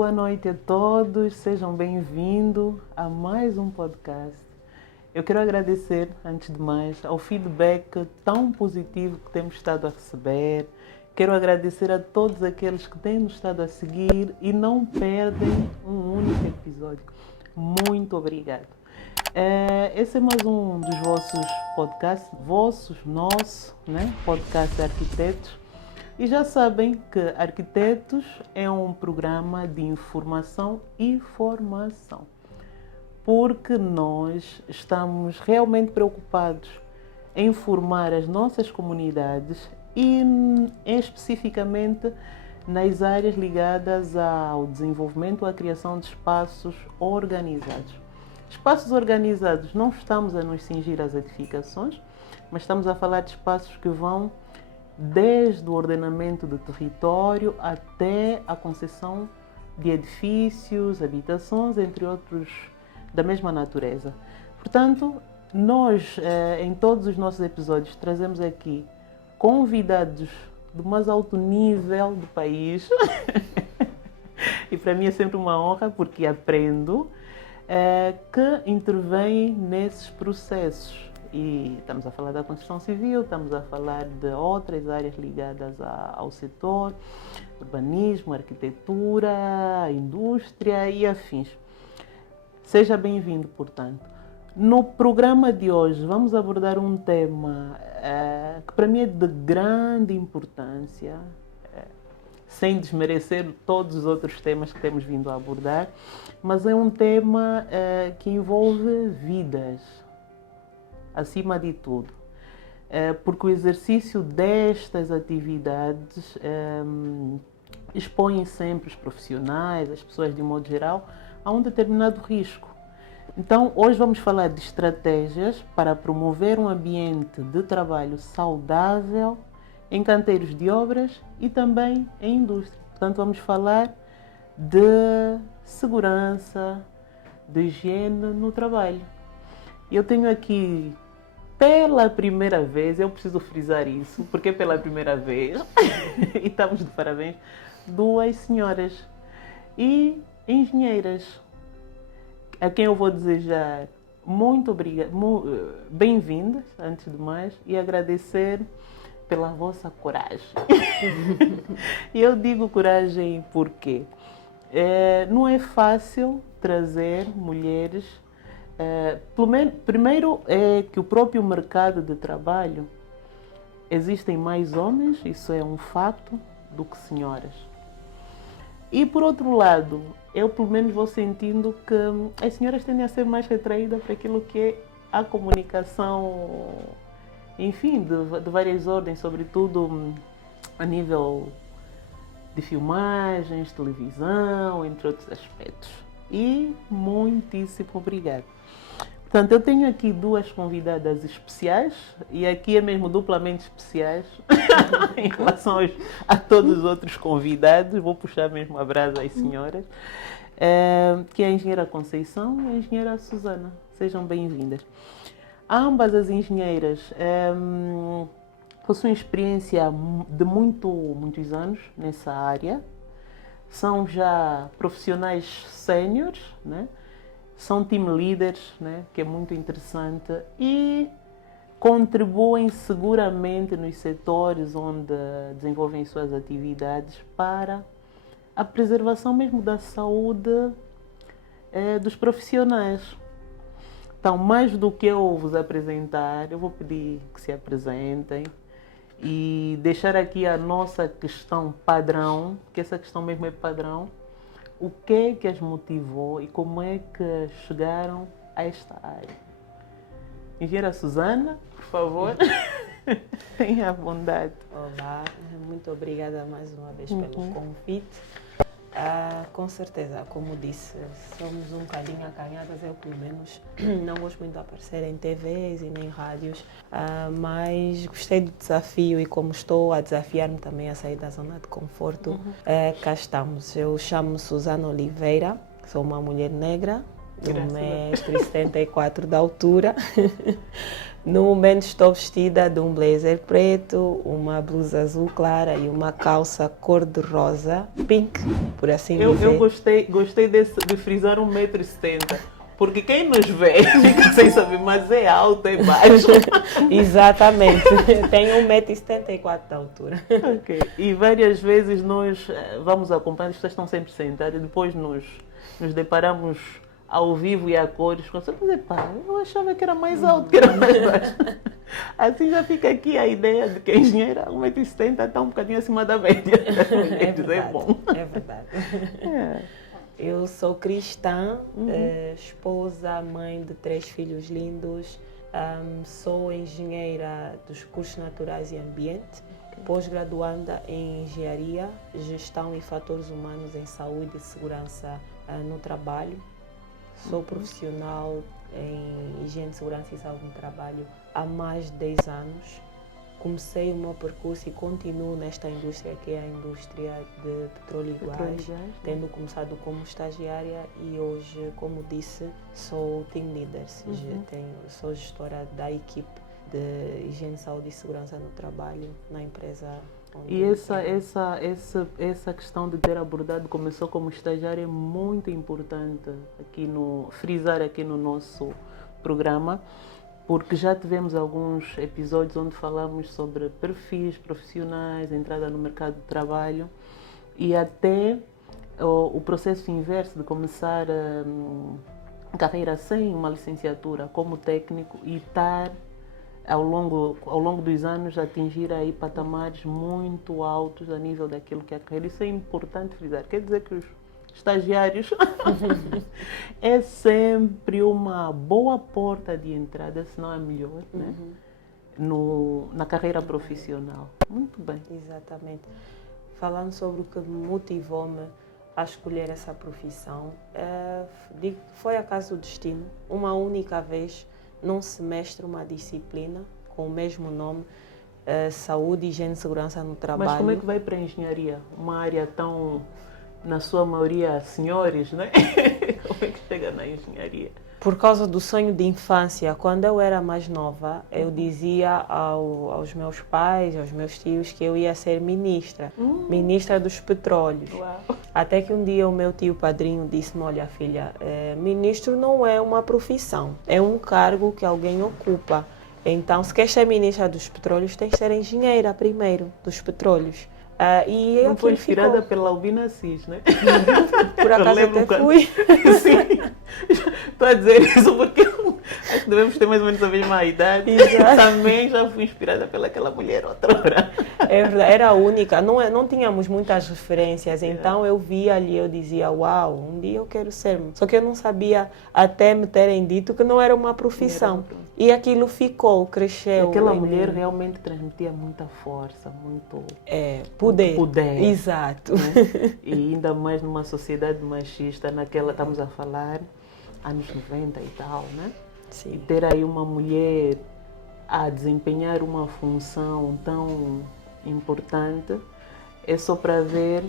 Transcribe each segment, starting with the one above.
boa noite a todos, sejam bem-vindos a mais um podcast. Eu quero agradecer, antes de mais, ao feedback tão positivo que temos estado a receber. Quero agradecer a todos aqueles que têm nos estado a seguir e não perdem um único episódio. Muito obrigado. Esse é mais um dos vossos podcasts, nosso, né? Podcast de arquitetos. E já sabem que Arquitetos é um programa de informação e formação, porque nós estamos realmente preocupados em formar as nossas comunidades e especificamente nas áreas ligadas ao desenvolvimento ou à criação de espaços organizados. Espaços organizados, não estamos a nos cingir às edificações, mas estamos a falar de espaços que vão desde o ordenamento do território até a concessão de edifícios, habitações, entre outros da mesma natureza. Portanto, nós, em todos os nossos episódios, trazemos aqui convidados do mais alto nível do país e para mim é sempre uma honra porque aprendo que intervêm nesses processos. E estamos a falar da construção civil, estamos a falar de outras áreas ligadas ao setor, urbanismo, arquitetura, indústria e afins. Seja bem-vindo, portanto. No programa de hoje vamos abordar um tema que para mim é de grande importância, sem desmerecer todos os outros temas que temos vindo a abordar, mas é um tema que envolve vidas, acima de tudo, porque o exercício destas atividades expõe sempre os profissionais, as pessoas de um modo geral, a um determinado risco. Então, hoje vamos falar de estratégias para promover um ambiente de trabalho saudável em canteiros de obras e também em indústria. Portanto, vamos falar de segurança, de higiene no trabalho. Eu tenho aqui, pela primeira vez, eu preciso frisar isso, porque é pela primeira vez, e estamos de parabéns, duas senhoras e engenheiras, a quem eu vou desejar muito obrigada, bem-vindas, antes de mais, e agradecer pela vossa coragem. E eu digo coragem porque não é fácil trazer mulheres. Primeiro é que o próprio mercado de trabalho existem mais homens, isso é um fato, do que senhoras. E por outro lado, eu pelo menos vou sentindo que as senhoras tendem a ser mais retraídas para aquilo que é a comunicação, enfim, de várias ordens, sobretudo a nível de filmagens, televisão, entre outros aspectos. E muitíssimo obrigada. Portanto, eu tenho aqui duas convidadas especiais, e aqui é mesmo duplamente especiais em relação a todos os outros convidados. Vou puxar mesmo a brasa às senhoras, que é a engenheira Conceição e a engenheira Susana. Sejam bem-vindas. Ambas as engenheiras possuem experiência de muitos anos nessa área, são já profissionais séniores, né? São team leaders, né? Que é muito interessante, e contribuem seguramente nos setores onde desenvolvem suas atividades para a preservação mesmo da saúde dos profissionais. Então, mais do que eu vos apresentar, eu vou pedir que se apresentem e deixar aqui a nossa questão padrão, que essa questão mesmo é padrão. O que é que as motivou e como é que chegaram a esta área? Engenheira Susana, por favor, tenha a bondade. Olá, muito obrigada mais uma vez pelo convite. Com certeza, como disse, somos um bocadinho acanhadas. Eu, pelo menos, não gosto muito de aparecer em TVs e nem rádios, mas gostei do desafio e como estou a desafiar-me também a sair da zona de conforto, cá estamos. Eu chamo-me Susana Oliveira, sou uma mulher negra, 1,74 m de altura. No momento estou vestida de um blazer preto, uma blusa azul clara e uma calça cor-de-rosa, pink, por assim dizer. Eu gostei de frisar 1,70 m, porque quem nos vê fica sem saber, mas é alto, é baixo. Exatamente, tenho 1,74 m de altura. Ok. E várias vezes nós vamos acompanhando, as pessoas estão sempre sentadas, depois nos deparamos ao vivo e a cores, mas pá, eu achava que era mais alto, que era mais baixo. Assim já fica aqui a ideia de que a engenheira 1,70 m está um bocadinho acima da média. É verdade, é bom. é verdade. É. Eu sou cristã, esposa, mãe de 3 filhos lindos, sou engenheira dos cursos naturais e ambiente, pós-graduanda em engenharia, gestão e fatores humanos em saúde e segurança no trabalho. Sou profissional em higiene, segurança e saúde no trabalho há mais de 10 anos. Comecei o meu percurso e continuo nesta indústria, que é a indústria de petróleo e gás, tendo começado como estagiária e hoje, como disse, sou team leader, sou gestora da equipe de higiene, saúde e segurança no trabalho na empresa. E essa questão de ter abordado, começou como estagiária, é muito importante frisar aqui no nosso programa, porque já tivemos alguns episódios onde falamos sobre perfis profissionais, entrada no mercado de trabalho e até o processo inverso de começar a carreira sem uma licenciatura como técnico e estar ao longo dos anos atingir aí patamares muito altos a nível daquilo que é a carreira. Isso é importante frisar. Quer dizer que os estagiários é sempre uma boa porta de entrada, se não é melhor, né? Na carreira profissional. Muito bem. Exatamente. Falando sobre o que motivou-me a escolher essa profissão, foi acaso do destino. Uma única vez, num semestre, uma disciplina com o mesmo nome, Saúde, Higiene e Segurança no Trabalho. Mas como é que vai para a engenharia? Uma área tão, na sua maioria, senhores, né? Como é que chega na engenharia? Por causa do sonho de infância, quando eu era mais nova, eu dizia aos meus pais, aos meus tios, que eu ia ser ministra dos petróleos. Uau. Até que um dia o meu tio padrinho disse-me: olha filha, ministro não é uma profissão, é um cargo que alguém ocupa. Então, se queres ser ministra dos petróleos, tens de ser engenheira primeiro dos petróleos. E não foi inspirada pela Albina Assis, né? Por acaso até fui. Sim, estou a dizer isso porque acho que devemos ter mais ou menos a mesma idade. Exato. Também já fui inspirada pelaquela mulher outra hora. É verdade, era a única, não tínhamos muitas referências, então eu via ali, eu dizia, uau, um dia eu quero ser. Só que eu não sabia, até me terem dito que não era uma profissão. E aquilo ficou, cresceu. Aquela mulher realmente transmitia muita força, muito poder. Poder. Exato. Né? E ainda mais numa sociedade machista, estamos a falar, anos 90 e tal, né? Sim. E ter aí uma mulher a desempenhar uma função tão importante é só para ver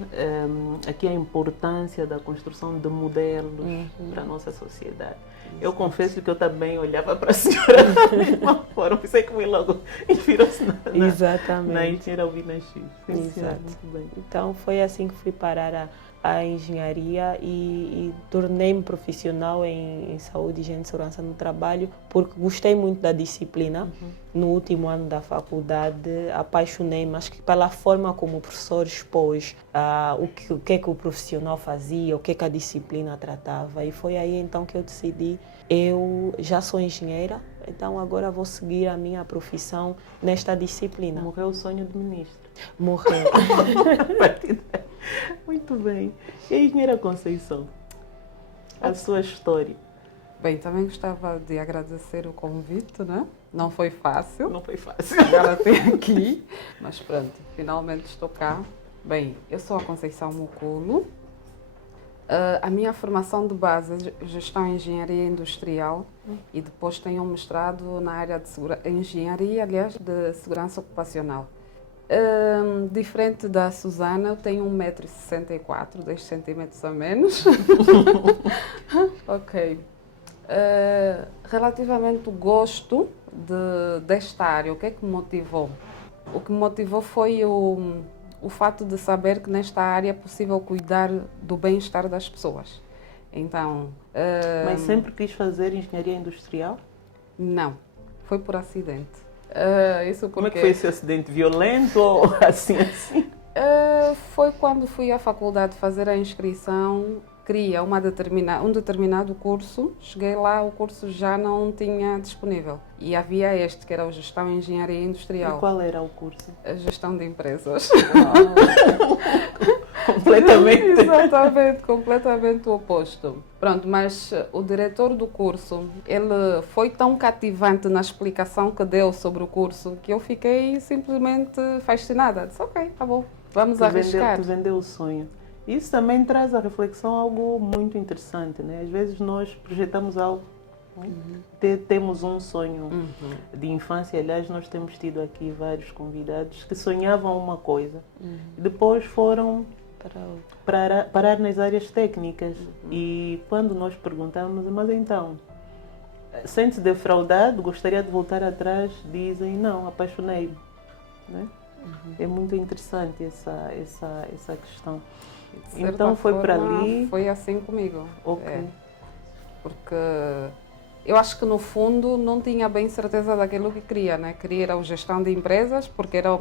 aqui a importância da construção de modelos para a nossa sociedade. Exato. Eu confesso que eu também olhava para a senhora da mesma forma, pensei que logo inspirou-se na engenheira Albina X. Exato. Muito bem. Então foi assim que fui parar a engenharia e tornei-me profissional em saúde, higiene e segurança no trabalho, porque gostei muito da disciplina. No último ano da faculdade, apaixonei-me, acho que pela forma como o professor expôs o que é que o profissional fazia, o que é que a disciplina tratava. E foi aí então que eu decidi, eu já sou engenheira, então agora vou seguir a minha profissão nesta disciplina. Morreu o sonho de ministro. Morreu. Muito bem. E a engenheira Conceição? A sua história? Bem, também gostava de agradecer o convite, né? Não foi fácil. Não foi fácil. Chegar até aqui, mas pronto, finalmente estou cá. Bem, eu sou a Conceição Muculo. A minha formação de base é gestão em engenharia industrial e depois tenho um mestrado na área de engenharia, aliás, de segurança ocupacional. Diferente da Susana, eu tenho 1,64 m, 10 centímetros a menos. Ok. Relativamente ao gosto desta área, o que é que me motivou? O que me motivou foi o fato de saber que nesta área é possível cuidar do bem-estar das pessoas. Então... Mas sempre quis fazer engenharia industrial? Não, foi por acidente. Isso porque... Como é que foi esse acidente? Violento ou assim? Foi quando fui à faculdade fazer a inscrição, queria um determinado curso, cheguei lá, o curso já não tinha disponível. E havia este, que era o Gestão em Engenharia Industrial. E qual era o curso? A Gestão de Empresas. Completamente. Exatamente, completamente o oposto. Pronto, mas o diretor do curso, ele foi tão cativante na explicação que deu sobre o curso que eu fiquei simplesmente fascinada. Disse, ok, tá bom, vamos arriscar. Tu vendeu o sonho. Isso também traz à reflexão algo muito interessante, né? Às vezes nós projetamos algo, temos um sonho de infância. Aliás, nós temos tido aqui vários convidados que sonhavam uma coisa e depois foram parar nas áreas técnicas. E quando nós perguntamos, mas então, sente-se defraudado, gostaria de voltar atrás, dizem, não, apaixonei-me. Né? É muito interessante essa questão. Então foi para ali. Foi assim comigo. Ok. Porque eu acho que no fundo não tinha bem certeza daquilo que queria, né? Queria a gestão de empresas, porque era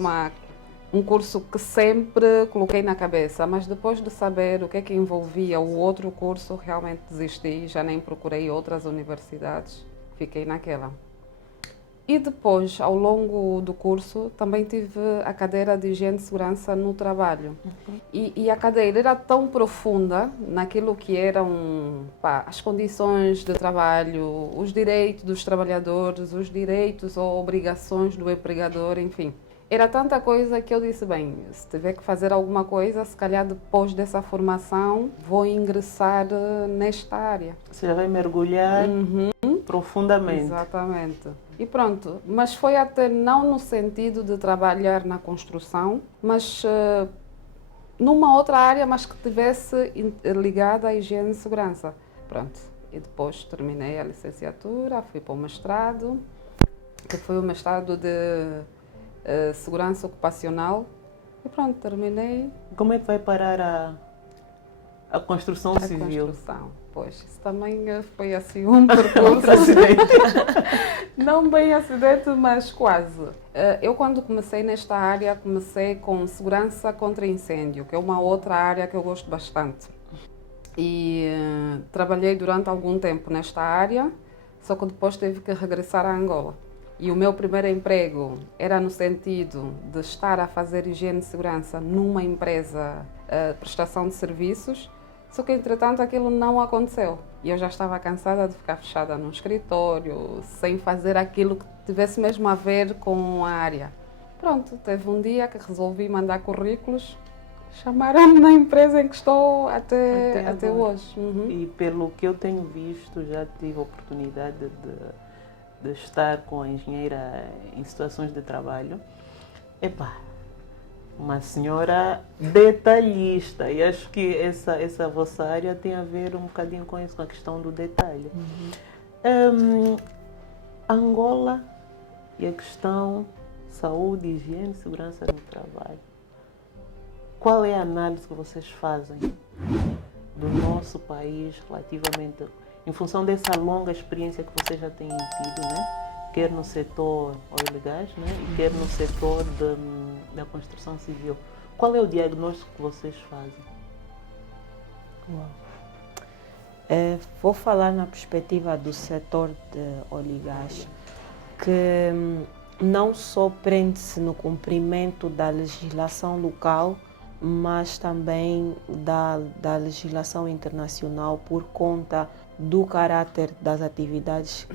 um curso que sempre coloquei na cabeça, mas depois de saber o que é que envolvia o outro curso, realmente desisti, já nem procurei outras universidades, fiquei naquela. E depois, ao longo do curso, também tive a cadeira de Higiene e Segurança no Trabalho. E a cadeira era tão profunda naquilo que eram as condições de trabalho, os direitos dos trabalhadores, os direitos ou obrigações do empregador, enfim. Era tanta coisa que eu disse, bem, se tiver que fazer alguma coisa, se calhar depois dessa formação, vou ingressar nesta área. Você já vai mergulhar profundamente. Exatamente. E pronto, mas foi até não no sentido de trabalhar na construção, mas numa outra área, mas que tivesse ligada à higiene e segurança. Pronto, e depois terminei a licenciatura, fui para o mestrado, que foi o mestrado de segurança ocupacional, e pronto, terminei. Como é que vai parar a construção civil? Construção. Pois, isso também foi assim um percurso. Não bem acidente, mas quase. Eu quando comecei nesta área, comecei com segurança contra incêndio, que é uma outra área que eu gosto bastante. E trabalhei durante algum tempo nesta área, só que depois tive que regressar a Angola. E o meu primeiro emprego era no sentido de estar a fazer higiene e segurança numa empresa de prestação de serviços. Só que, entretanto, aquilo não aconteceu. E eu já estava cansada de ficar fechada num escritório, sem fazer aquilo que tivesse mesmo a ver com a área. Pronto, teve um dia que resolvi mandar currículos. Chamaram-me na empresa em que estou até hoje. E pelo que eu tenho visto, já tive a oportunidade de estar com a engenheira em situações de trabalho. Uma senhora detalhista, e acho que essa vossa área tem a ver um bocadinho com isso, com a questão do detalhe. Angola e a questão saúde, higiene e segurança no trabalho. Qual é a análise que vocês fazem do nosso país relativamente, em função dessa longa experiência que vocês já têm tido, né? Quer no setor óleo e gás, né? E quer no setor da construção civil. Qual é o diagnóstico que vocês fazem? Vou falar na perspectiva do setor de óleo e gás, que não só prende-se no cumprimento da legislação local, mas também da legislação internacional por conta do caráter das atividades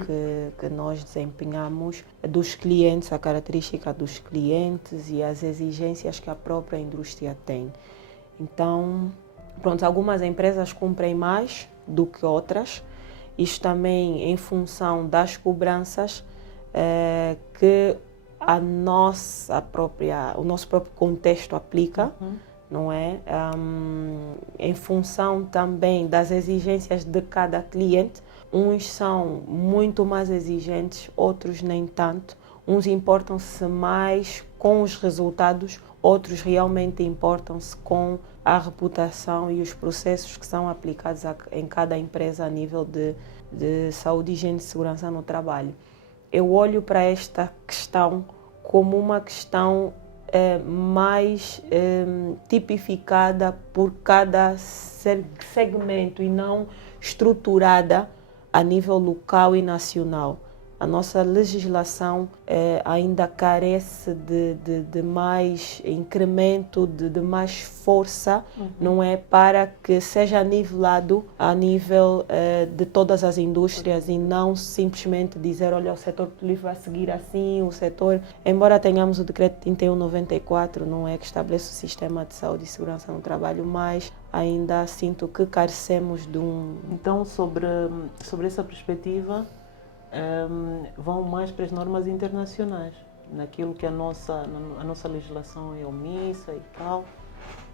que nós desempenhamos, dos clientes, a característica dos clientes e as exigências que a própria indústria tem. Então, pronto, algumas empresas cumprem mais do que outras, isto também em função das cobranças que o nosso próprio contexto aplica. Não é? Em função também das exigências de cada cliente. uns são muito mais exigentes, outros nem tanto. Uns importam-se mais com os resultados, outros realmente importam-se com a reputação e os processos que são aplicados em cada empresa a nível de saúde, higiene e segurança no trabalho. Eu olho para esta questão como uma questão mais tipificada por cada segmento e não estruturada a nível local e nacional. A nossa legislação ainda carece de mais incremento, de mais força, não é? Para que seja nivelado a nível de todas as indústrias e não simplesmente dizer, olha, o setor petrolífero vai seguir assim, o setor... Embora tenhamos o decreto 3194, não é, que estabelece o sistema de saúde e segurança no trabalho, mas ainda sinto que carecemos de um... Então, sobre essa perspectiva, vão mais para as normas internacionais, naquilo que a nossa legislação é omissa e tal,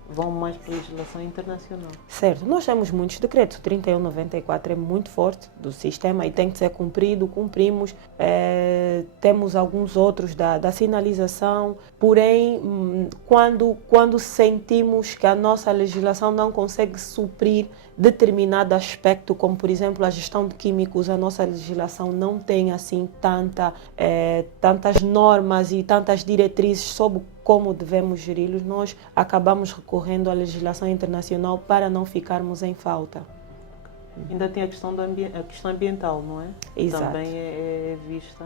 vão mais para a legislação internacional. Certo, nós temos muitos decretos, o 3194 é muito forte do sistema e tem que ser cumprido, cumprimos, temos alguns outros da sinalização, porém, quando sentimos que a nossa legislação não consegue suprir determinado aspecto, como por exemplo a gestão de químicos, a nossa legislação não tem assim tantas normas e tantas diretrizes sobre como devemos geri-los, nós acabamos recorrendo à legislação internacional para não ficarmos em falta. Ainda tem a questão ambiental, não é? Exato. Também é vista.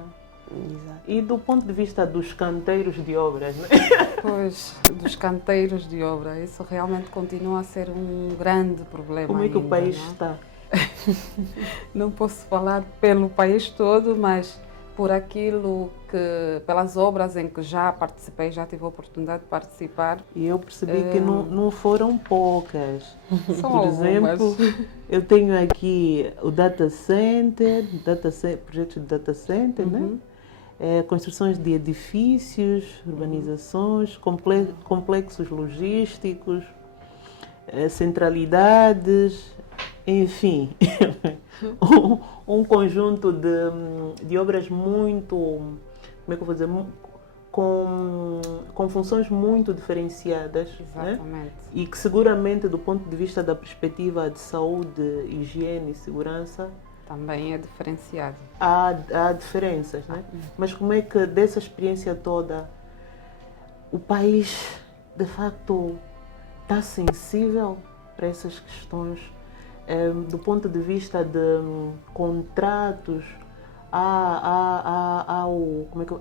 Exato. E do ponto de vista dos canteiros de obras, não é? Pois, dos canteiros de obra, isso realmente continua a ser um grande problema. Como é que o país não é? está? Não posso falar pelo país todo, mas por aquilo que, pelas obras em que já participei, já tive a oportunidade de participar. E eu percebi que não foram poucas. São Por algumas. exemplo, eu tenho aqui o data center, projetos de data center, né? Construções de edifícios, urbanizações, complexos logísticos, centralidades, enfim, um conjunto de obras muito, como é que eu vou dizer, com funções muito diferenciadas. Exatamente. Né? E que seguramente, do ponto de vista da perspectiva de saúde, higiene e segurança, também é diferenciado. Há diferenças, né? Mas como é que dessa experiência toda o país de facto está sensível para essas questões? Do ponto de vista de contratos, há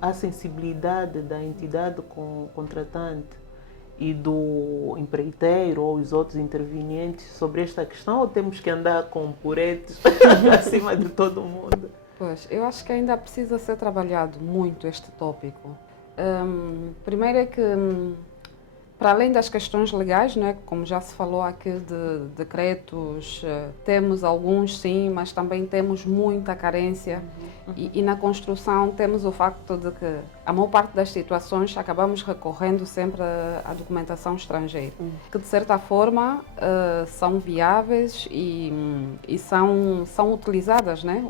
a sensibilidade da entidade contratante e do empreiteiro ou os outros intervenientes sobre esta questão, ou temos que andar com puretes acima de todo mundo? Pois, eu acho que ainda precisa ser trabalhado muito este tópico. Primeiro é que, para além das questões legais, né, como já se falou aqui de decretos, temos alguns sim, mas também temos muita carência. E na construção temos o facto de que a maior parte das situações acabamos recorrendo sempre à documentação estrangeira, que de certa forma são viáveis e são utilizadas, né?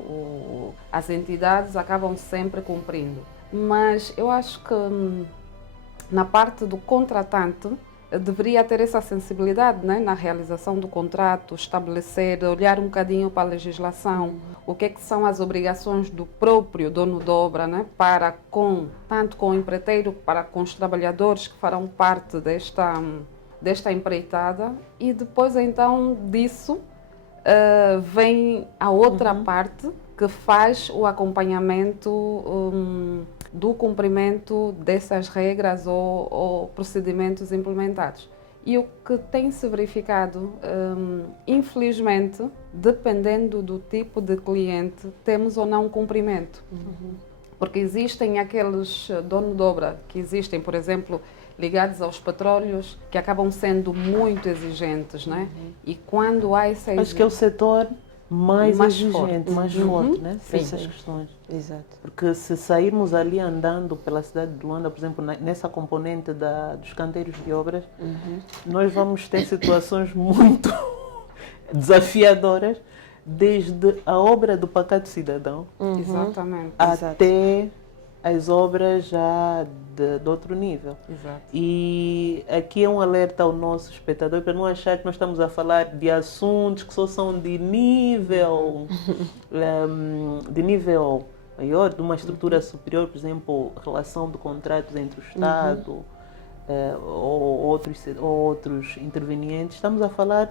As entidades acabam sempre cumprindo. Mas eu acho que na parte do contratante deveria ter essa sensibilidade, né, na realização do contrato, estabelecer, olhar um bocadinho para a legislação, o que são as obrigações do próprio dono de obra, né, tanto com o empreiteiro, para com os trabalhadores que farão parte desta empreitada, e depois então disso vem a outra parte que faz o acompanhamento do cumprimento dessas regras ou procedimentos implementados. E o que tem se verificado, infelizmente, dependendo do tipo de cliente, temos ou não cumprimento. Porque existem aqueles donos de obra que existem, por exemplo, ligados aos petróleos, que acabam sendo muito exigentes, né? E quando há essa exigência... Acho que é o setor mais exigente, mais forte, né? Sim. Essas questões. Exato. Porque se sairmos ali andando pela cidade de Luanda, por exemplo, nessa componente dos canteiros de obras, nós vamos ter situações muito desafiadoras desde a obra do Pacato Cidadão Exatamente. até as obras já de outro nível. Exato. E aqui é um alerta ao nosso espectador para não achar que nós estamos a falar de assuntos que só são de nível maior, de uma estrutura superior, por exemplo, relação de contratos entre o Estado ou outros intervenientes. Estamos a falar,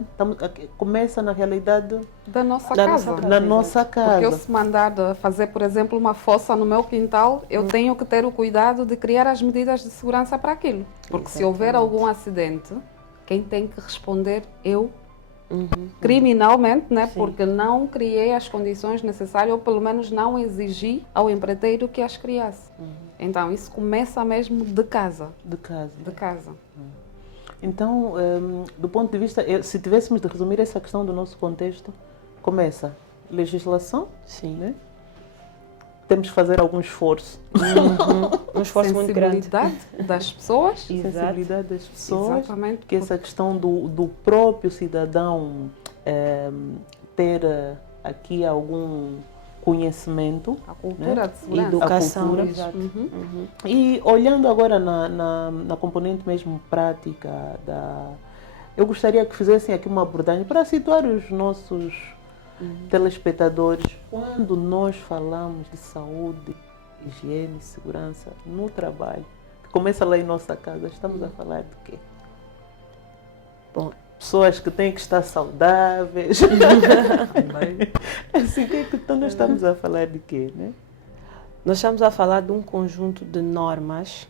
começa na realidade Da nossa Da casa. nossa casa. na nossa casa. Porque eu, se mandar fazer, por exemplo, uma fossa no meu quintal, eu tenho que ter o cuidado de criar as medidas de segurança para aquilo. Porque se houver algum acidente, quem tem que responder eu, criminalmente, né? Porque não criei as condições necessárias, ou pelo menos não exigi ao empreiteiro que as criasse. Então, isso começa mesmo de casa. De casa. De casa. Então, do ponto de vista, se tivéssemos de resumir essa questão do nosso contexto, começa legislação, Sim. né? Temos que fazer algum esforço. Um esforço muito grande. Sensibilidade das pessoas. Sensibilidade das pessoas, Exatamente. que essa questão do próprio cidadão ter aqui algum conhecimento, A cultura né? de segurança. Educação. A cultura. Exato. E olhando agora na componente mesmo prática eu gostaria que fizessem aqui uma abordagem para situar os nossos telespectadores. Quando nós falamos de saúde, higiene, segurança no trabalho, que começa lá em nossa casa, estamos a falar de quê? Bom, Pessoas que têm que estar saudáveis. Assim, então nós estamos a falar de quê, né? nós estamos a falar de um conjunto de normas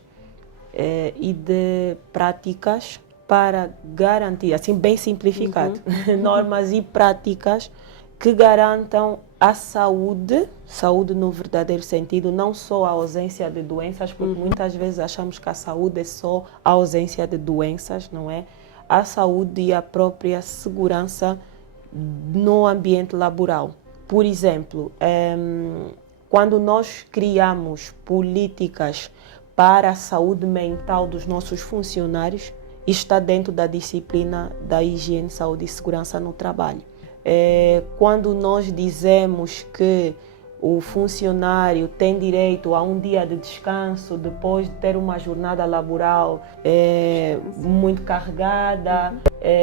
e de práticas para garantir, assim bem simplificado, normas e práticas que garantam a saúde no verdadeiro sentido, não só a ausência de doenças, porque muitas vezes achamos que a saúde é só a ausência de doenças, não é? A saúde e a própria segurança no ambiente laboral. Por exemplo, quando nós criamos políticas para a saúde mental dos nossos funcionários, está dentro da disciplina da higiene, saúde e segurança no trabalho. Quando nós dizemos que o funcionário tem direito a um dia de descanso depois de ter uma jornada laboral muito carregada,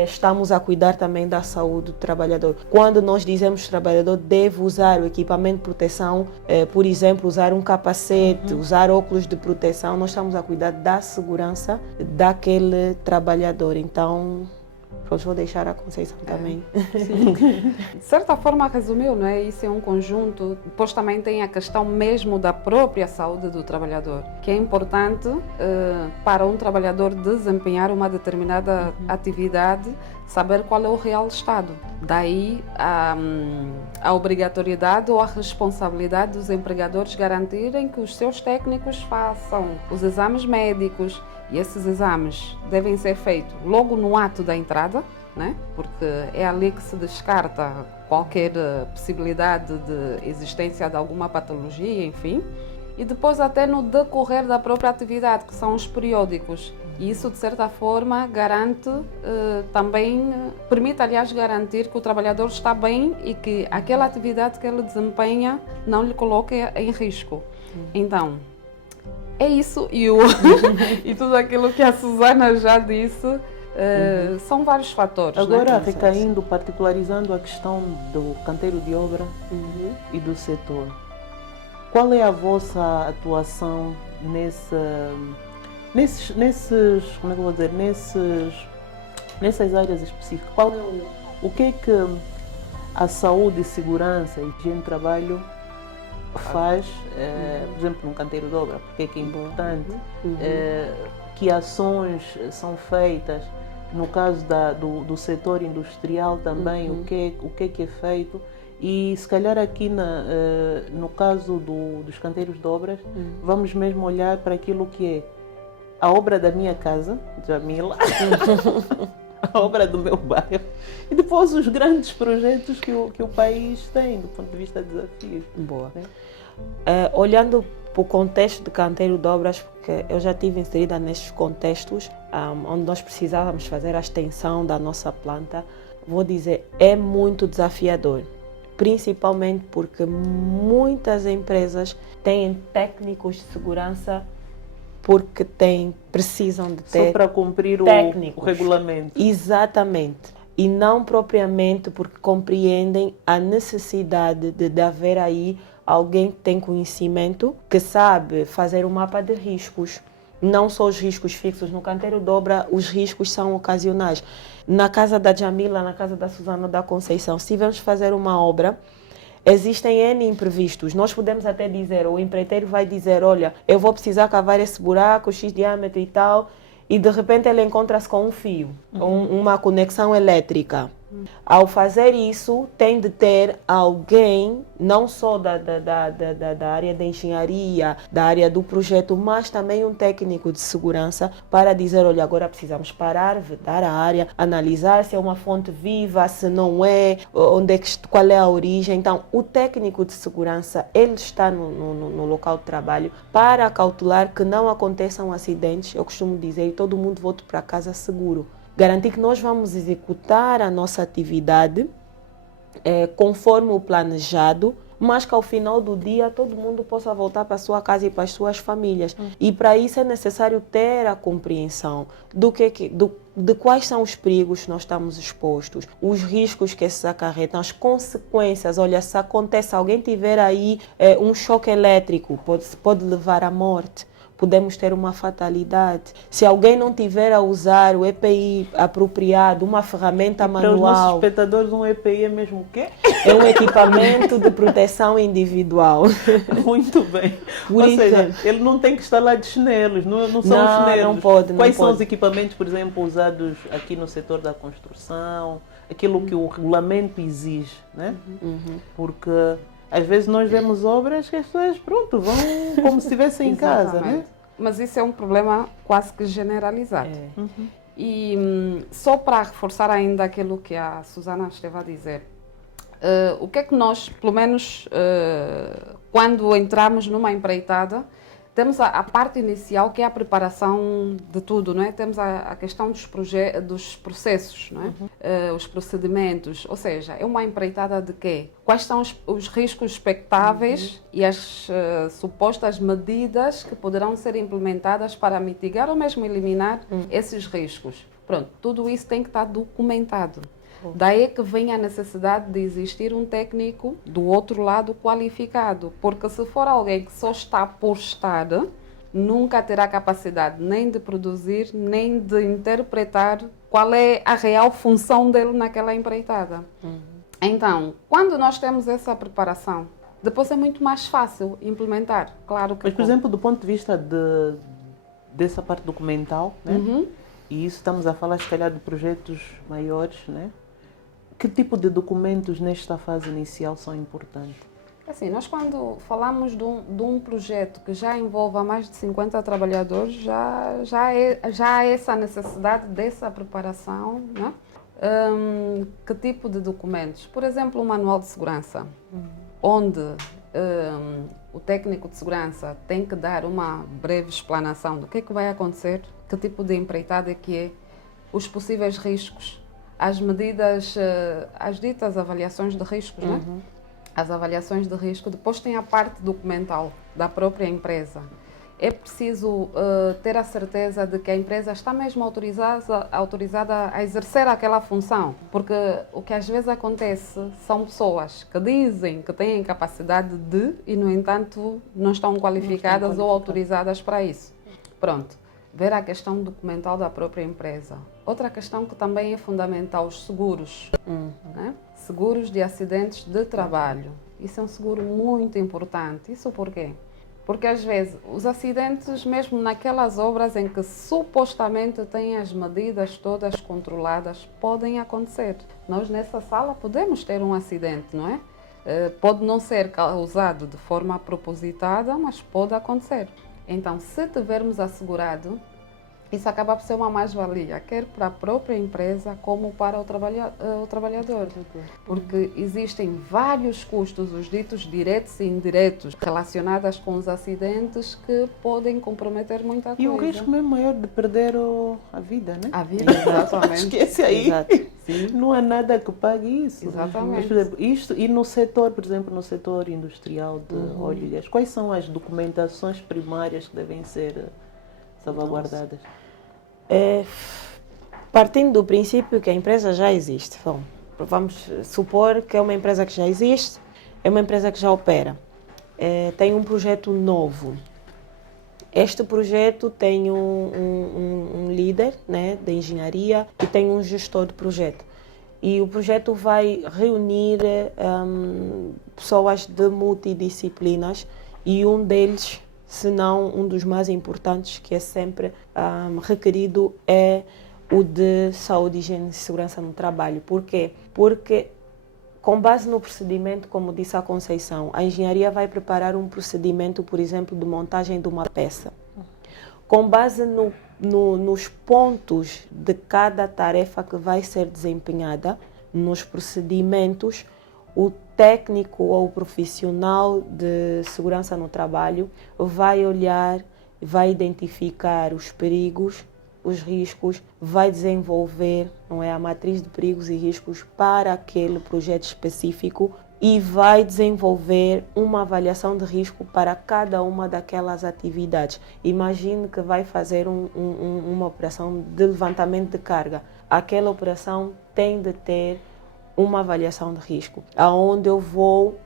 estamos a cuidar também da saúde do trabalhador. Quando nós dizemos que o trabalhador deve usar o equipamento de proteção, por exemplo, usar um capacete, usar óculos de proteção, nós estamos a cuidar da segurança daquele trabalhador. Então, vou deixar a Conceição também. Sim. De certa forma resumiu, não é? Isso é um conjunto. Depois também tem a questão mesmo da própria saúde do trabalhador, que é importante para um trabalhador desempenhar uma determinada atividade, saber qual é o real estado. Daí a obrigatoriedade ou a responsabilidade dos empregadores garantirem que os seus técnicos façam os exames médicos. E esses exames devem ser feitos logo no ato da entrada, né? Porque é ali que se descarta qualquer possibilidade de existência de alguma patologia, enfim. E depois até no decorrer da própria atividade, que são os periódicos. E isso, de certa forma, garante também, permite, aliás, garantir que o trabalhador está bem e que aquela atividade que ele desempenha não lhe coloque em risco. Então, é isso e tudo aquilo que a Susana já disse, são vários fatores. Agora, né? recaindo, particularizando a questão do canteiro de obra e do setor, qual é a vossa atuação como é que eu vou dizer, nessas áreas específicas? Qual é o que é que a saúde, segurança e higiene do trabalho faz, por exemplo, num canteiro de obra? Porque é que é importante, que ações são feitas no caso do setor industrial também, o que é feito, e se calhar aqui no caso dos canteiros de obras, vamos mesmo olhar para aquilo que é a obra da minha casa, Jamila, a obra do meu bairro, e depois os grandes projetos que o país tem, do ponto de vista de desafios. Boa. Né? Olhando para o contexto de canteiro de obras, porque eu já estive inserida nestes contextos, onde nós precisávamos fazer a extensão da nossa planta, vou dizer, é muito desafiador. principalmente porque muitas empresas têm técnicos de segurança porque precisam de ter só para cumprir o regulamento. Exatamente. E não propriamente porque compreendem a necessidade de haver aí alguém que tem conhecimento, que sabe fazer um mapa de riscos. Não só os riscos fixos. No canteiro de obra, os riscos são ocasionais. Na casa da Jamila, na casa da Susana da Conceição, se vamos fazer uma obra, existem N imprevistos. Nós podemos até dizer, o empreiteiro vai dizer, olha, eu vou precisar cavar esse buraco, X diâmetro e tal, e de repente ele encontra-se com um fio, uma conexão elétrica. Ao fazer isso, tem de ter alguém, não só da área da engenharia, da área do projeto, mas também um técnico de segurança para dizer, olha, agora precisamos parar, vedar a área, analisar se é uma fonte viva, se não é, qual é a origem. Então, o técnico de segurança, ele está no local de trabalho para cautelar que não aconteçam acidentes, eu costumo dizer, e todo mundo volte para casa seguro. Garantir que nós vamos executar a nossa atividade conforme o planejado, mas que ao final do dia todo mundo possa voltar para a sua casa e para as suas famílias. E para isso é necessário ter a compreensão de quais são os perigos que nós estamos expostos, os riscos que esses acarretam, as consequências. Olha, se acontece, alguém tiver aí um choque elétrico, pode levar à morte. Podemos ter uma fatalidade. Se alguém não tiver a usar o EPI apropriado, uma ferramenta manual... Para os nossos espectadores, um EPI é mesmo o quê? É um equipamento de proteção individual. Muito bem. Ou seja, ele não tem que estar lá de chinelos, não são os chinelos. Não pode. Quais são os equipamentos, por exemplo, usados aqui no setor da construção? Aquilo que o regulamento exige, né? Porque... às vezes nós vemos obras que as pessoas, pronto, vão como se estivessem em casa, né? Mas isso é um problema quase que generalizado. E só para reforçar ainda aquilo que a Susana esteve a dizer, o que é que nós, pelo menos quando entramos numa empreitada, temos a parte inicial, que é a preparação de tudo, não é? Temos a questão dos processos, não é? Os procedimentos, ou seja, é uma empreitada de quê? Quais são os riscos expectáveis e as supostas medidas que poderão ser implementadas para mitigar ou mesmo eliminar esses riscos. Pronto, tudo isso tem que estar documentado. Daí que vem a necessidade de existir um técnico do outro lado qualificado, porque se for alguém que só está por estar, nunca terá capacidade nem de produzir, nem de interpretar qual é a real função dele naquela empreitada. Então, quando nós temos essa preparação, depois é muito mais fácil implementar, claro que... Mas, por exemplo, do ponto de vista dessa parte documental, né? E isso estamos a falar, se calhar, de projetos maiores, né? Que tipo de documentos nesta fase inicial são importantes? Assim, nós quando falamos de um projeto que já envolva mais de 50 trabalhadores, já há essa necessidade dessa preparação, né? Que tipo de documentos? Por exemplo, o manual de segurança, onde o técnico de segurança tem que dar uma breve explanação do que é que vai acontecer, que tipo de empreitada é que é, os possíveis riscos, as medidas, as ditas avaliações de riscos, né? As avaliações de risco. Depois tem a parte documental da própria empresa. É preciso ter a certeza de que a empresa está mesmo autorizada a exercer aquela função, porque o que às vezes acontece são pessoas que dizem que têm capacidade de e, no entanto, não estão qualificadas ou autorizadas para isso. Pronto. Ver a questão documental da própria empresa. Outra questão que também é fundamental, os seguros. Né? Seguros de acidentes de trabalho. Isso é um seguro muito importante. Isso por quê? Porque às vezes os acidentes, mesmo naquelas obras em que supostamente têm as medidas todas controladas, podem acontecer. Nós nessa sala podemos ter um acidente, não é? Pode não ser causado de forma propositada, mas pode acontecer. Então, se tivermos assegurado, isso acaba por ser uma mais-valia, quer para a própria empresa como para o trabalhador. Porque existem vários custos, os ditos diretos e indiretos, relacionados com os acidentes que podem comprometer muita coisa. E o risco mesmo maior de perder a vida, né? A vida, exatamente. Esquece aí. Exato. Sim. Não há nada que pague isso. Exatamente. Mas, por exemplo, isto, e no setor, por exemplo, no setor industrial de óleo e gás, quais são as documentações primárias que devem ser salvaguardadas? Partindo do princípio que a empresa já existe. Bom, vamos supor que é uma empresa que já existe, é uma empresa que já opera. Tem um projeto novo. Este projeto tem um líder, né, de engenharia e tem um gestor de projeto. E o projeto vai reunir pessoas de multidisciplinas e um deles, se não um dos mais importantes, que é sempre requerido, é o de saúde, higiene e segurança no trabalho. Por quê? Porque, com base no procedimento, como disse a Conceição, a engenharia vai preparar um procedimento, por exemplo, de montagem de uma peça. Com base nos pontos de cada tarefa que vai ser desempenhada, nos procedimentos, o técnico ou o profissional de segurança no trabalho vai olhar, vai identificar os perigos, os riscos, vai desenvolver, não é, a matriz de perigos e riscos para aquele projeto específico e vai desenvolver uma avaliação de risco para cada uma daquelas atividades. Imagine que vai fazer uma operação de levantamento de carga. Aquela operação tem de ter uma avaliação de risco, aonde eu vou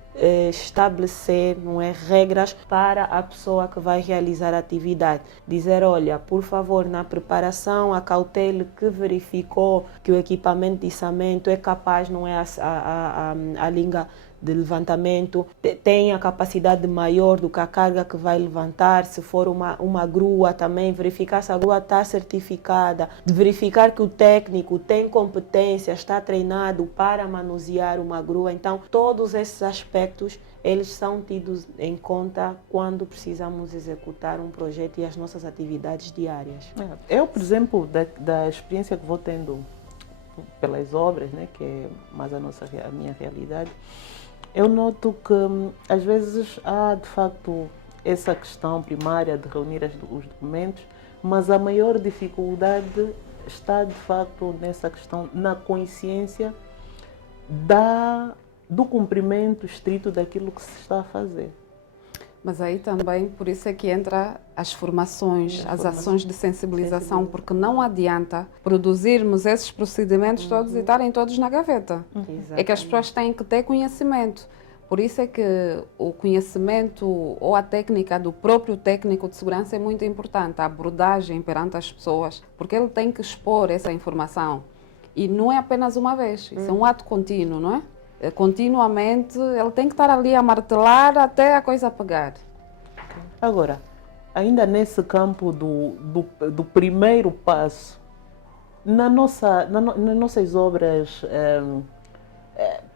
estabelecer, não é, regras para a pessoa que vai realizar a atividade. Dizer, olha, por favor, na preparação, acautele que verificou que o equipamento de içamento é capaz, não é, a linha de levantamento tem a capacidade maior do que a carga que vai levantar. Se for uma grua também, verificar se a grua está certificada, verificar que o técnico tem competência, está treinado para manusear uma grua. Então, todos esses aspectos, eles são tidos em conta quando precisamos executar um projeto e as nossas atividades diárias. Eu, por exemplo, da experiência que vou tendo pelas obras, né, que é mais a minha realidade, eu noto que às vezes há de facto essa questão primária de reunir os documentos, mas a maior dificuldade está de facto nessa questão, na consciência do cumprimento estrito daquilo que se está a fazer. Mas aí também, por isso é que entra as formações, as ações de sensibilização, porque não adianta produzirmos esses procedimentos todos e estarem todos na gaveta. É que as pessoas têm que ter conhecimento. Por isso é que o conhecimento ou a técnica do próprio técnico de segurança é muito importante, a abordagem perante as pessoas, porque ele tem que expor essa informação. E não é apenas uma vez, isso é um ato contínuo, não é? Continuamente, ele tem que estar ali a martelar até a coisa pegar. Agora, ainda nesse campo do primeiro passo, nas nossas obras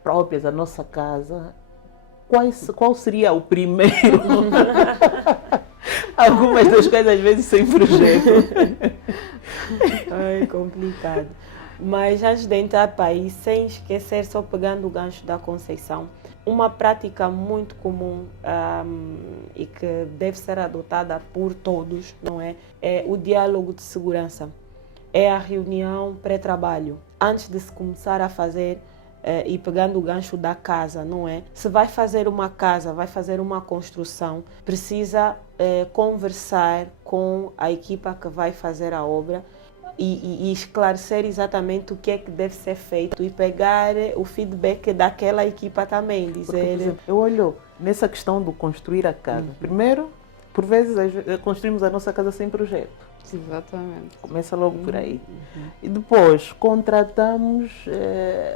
próprias, a nossa casa, qual seria o primeiro? Algumas das coisas às vezes sem projeto. É complicado. Mas antes de entrar para aí, sem esquecer, só pegando o gancho da Conceição, uma prática muito comum e que deve ser adotada por todos, não é? É o diálogo de segurança. É a reunião pré-trabalho. Antes de se começar a fazer, e pegando o gancho da casa, não é? Se vai fazer uma casa, vai fazer uma construção, precisa conversar com a equipa que vai fazer a obra, e esclarecer exatamente o que é que deve ser feito e pegar o feedback daquela equipa também, dizer... Porque, por exemplo, eu olho nessa questão do construir a casa. Primeiro, por vezes, construímos a nossa casa sem projeto. Exatamente. Começa logo por aí. E depois, contratamos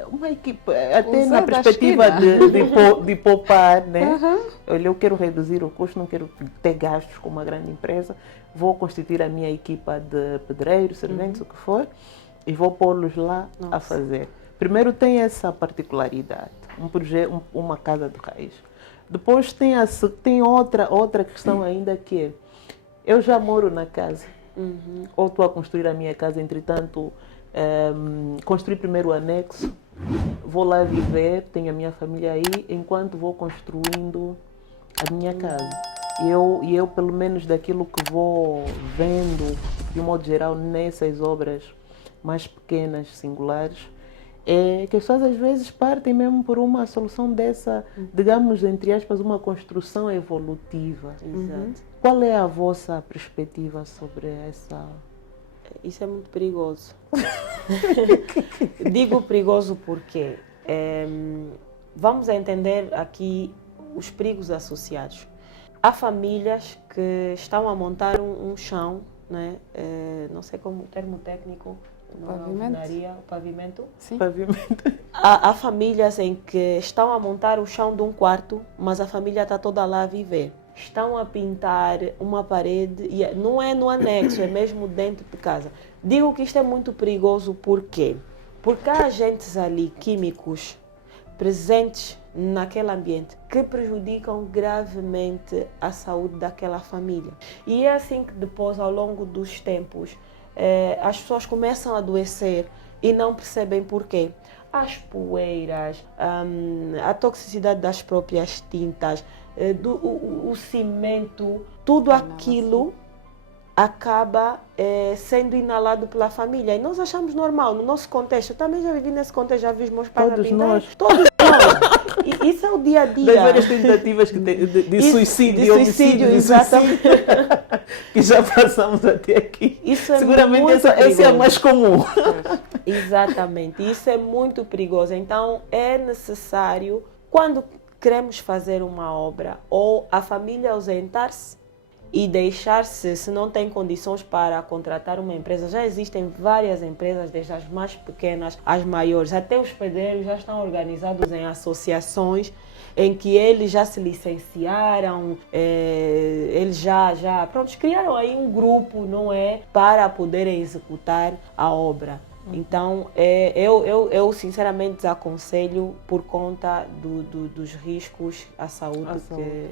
uma equipa, até na perspectiva de poupar, né? Olha, eu quero reduzir o custo, não quero ter gastos com uma grande empresa. Vou constituir a minha equipa de pedreiros, serventes, o que for, e vou pô-los lá a fazer. Primeiro tem essa particularidade, um projeto, uma casa de raiz. Depois tem outra questão ainda, que é, eu já moro na casa, ou estou a construir a minha casa, entretanto, construir primeiro o anexo, vou lá viver, tenho a minha família aí, enquanto vou construindo a minha casa. E eu, pelo menos daquilo que vou vendo, de um modo geral, nessas obras mais pequenas, singulares, é que as pessoas às vezes partem mesmo por uma solução dessa, digamos, entre aspas, uma construção evolutiva. Exato. Qual é a vossa perspectiva sobre essa? Isso é muito perigoso. Digo perigoso porque vamos entender aqui os perigos associados. Há famílias que estão a montar um chão, né? Não sei como o termo técnico, o pavimento. Sim. Pavimento. Há famílias em que estão a montar o chão de um quarto, mas a família está toda lá a viver. Estão a pintar uma parede, e não é no anexo, é mesmo dentro de casa. Digo que isto é muito perigoso, por quê? Porque há agentes ali, químicos, presentes naquele ambiente, que prejudicam gravemente a saúde daquela família. E é assim que depois, ao longo dos tempos, as pessoas começam a adoecer e não percebem porquê. As poeiras, a toxicidade das próprias tintas, o cimento, tudo aquilo acaba sendo inalado pela família. E nós achamos normal, no nosso contexto. Eu também já vivi nesse contexto, já vi os meus pais Todos a pintar. nós. Todos nós. E isso é o dia a dia. Das várias tentativas que tem, de suicídio, de suicídio, exatamente. Que já passamos até aqui. Isso é seguramente muito essa é a perigoso. mais comum. Exatamente, isso é muito perigoso. Então é necessário, quando queremos fazer uma obra, ou a família ausentar-se e deixar-se, se não tem condições para contratar uma empresa. Já existem várias empresas, desde as mais pequenas às maiores. Até os pedreiros já estão organizados em associações em que eles já se licenciaram, eles pronto, criaram aí um grupo, não é, para poderem executar a obra. Então, eu sinceramente desaconselho por conta dos riscos à saúde.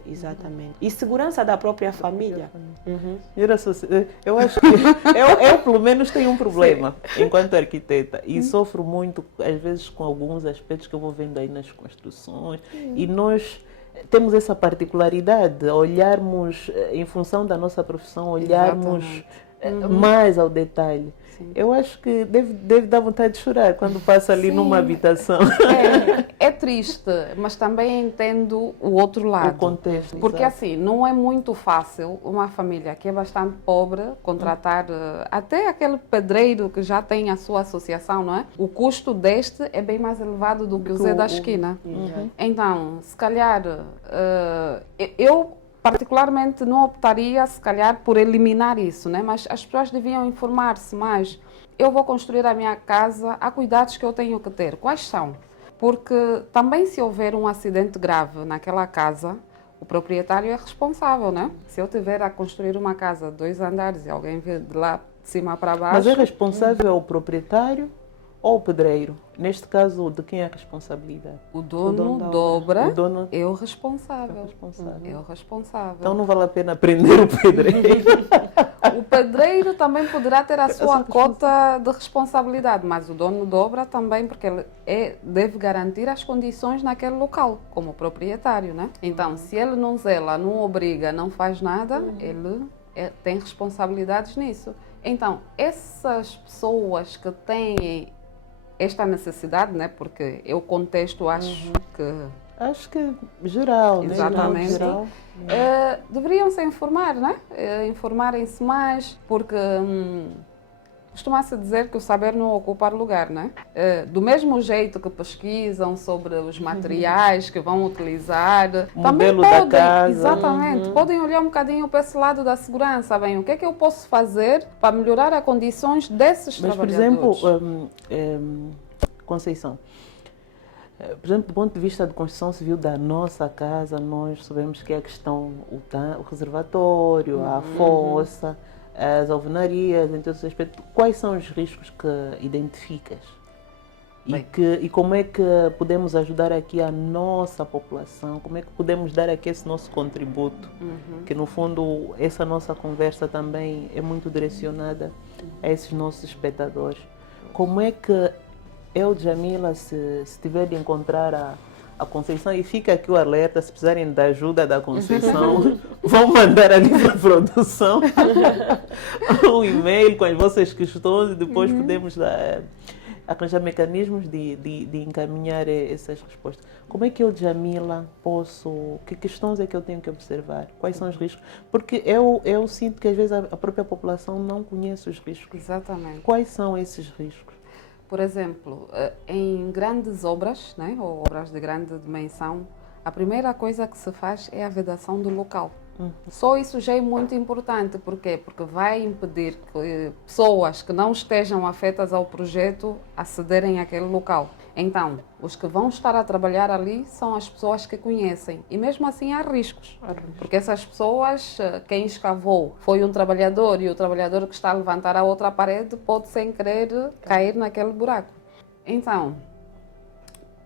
Exatamente. E segurança da própria família. Uhum. Eu acho que eu pelo menos tenho um problema enquanto arquiteta e sofro muito, às vezes, com alguns aspectos que eu vou vendo aí nas construções. E nós temos essa particularidade, olharmos, em função da nossa profissão, olharmos mais ao detalhe. Eu acho que deve dar vontade de chorar quando passa ali numa habitação. É triste, mas também entendo o outro lado. O contexto. Porque exato. assim, não é muito fácil uma família que é bastante pobre contratar até aquele pedreiro que já tem a sua associação, não é? O custo deste é bem mais elevado do que o Zé da esquina. Então, se calhar, eu particularmente não optaria, se calhar, por eliminar isso, né? Mas as pessoas deviam informar-se mais. Eu vou construir a minha casa, há cuidados que eu tenho que ter. Quais são? Porque também se houver um acidente grave naquela casa, o proprietário é responsável, né? Se eu tiver a construir uma casa de 2 andares e alguém vir de lá de cima para baixo... Mas é responsável o proprietário ou o pedreiro? Neste caso, de quem é a responsabilidade? O dono dobra, o dono é o responsável. responsável. É o responsável. Então não vale a pena prender o pedreiro. O pedreiro também poderá ter a sua cota de responsabilidade, mas o dono dobra também, porque ele deve garantir as condições naquele local, como proprietário, né? Então, se ele não zela, não obriga, não faz nada, ele tem responsabilidades nisso. Então, essas pessoas que têm esta necessidade, né? Porque eu contexto, acho que geral, exatamente, né? Geral. Deveriam se informar, né? Informarem-se mais, porque costuma-se dizer que o saber não ocupa lugar, né? Do mesmo jeito que pesquisam sobre os materiais que vão utilizar, também modelo podem, da casa. exatamente, podem olhar um bocadinho para esse lado da segurança, bem, o que é que eu posso fazer para melhorar as condições desses Mas, por trabalhadores? exemplo, Conceição, por exemplo, do ponto de vista de construção civil da nossa casa, nós sabemos que é a questão, o reservatório, a fossa, as alvenarias, entre outros aspectos. Quais são os riscos que identificas? E como é que podemos ajudar aqui a nossa população? Como é que podemos dar aqui esse nosso contributo? Que, no fundo, essa nossa conversa também é muito direcionada a esses nossos espectadores. Como é que eu, Jamila, se tiver de encontrar a Conceição, e fica aqui o alerta, se precisarem da ajuda da Conceição, vão mandar ali para a produção um e-mail com as vossas questões e depois podemos arranjar mecanismos de encaminhar essas respostas. Como é que eu, Jamila, posso... Que questões é que eu tenho que observar? Quais são os riscos? Porque eu sinto que às vezes a própria população não conhece os riscos. Exatamente. Quais são esses riscos? Por exemplo, em grandes obras, né, ou obras de grande dimensão, a primeira coisa que se faz é a vedação do local. Só isso já é muito importante. Por quê? Porque vai impedir que pessoas que não estejam afetas ao projeto acederem àquele local. Então, os que vão estar a trabalhar ali são as pessoas que conhecem. E mesmo assim há riscos. Porque essas pessoas, quem escavou foi um trabalhador e o trabalhador que está a levantar a outra parede pode sem querer cair naquele buraco. Então,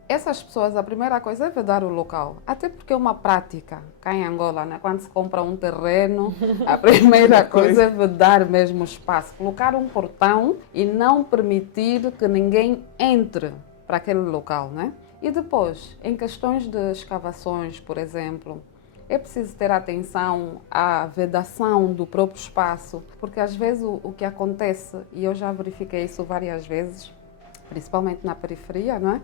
essas pessoas, a primeira coisa é vedar o local. Até porque é uma prática cá em Angola, né? Quando se compra um terreno, a primeira coisa é vedar mesmo o espaço. Colocar um portão e não permitir que ninguém entre para aquele local, né? E depois, em questões de escavações, por exemplo, é preciso ter atenção à vedação do próprio espaço, porque às vezes o que acontece, e eu já verifiquei isso várias vezes, principalmente na periferia, não é?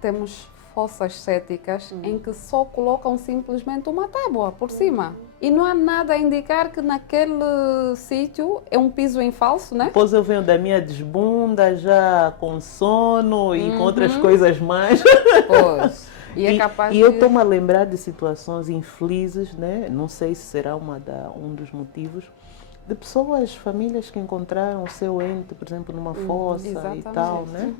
Temos fossas céticas em que só colocam simplesmente uma tábua por cima. E não há nada a indicar que naquele sítio é um piso em falso, né? Depois eu venho da minha desbunda já com sono e com outras coisas mais. Pois. E é capaz eu estou-me a lembrar de situações infelizes, né? Não sei se será um dos motivos, de pessoas, famílias que encontraram o seu ente, por exemplo, numa fossa e tal, né?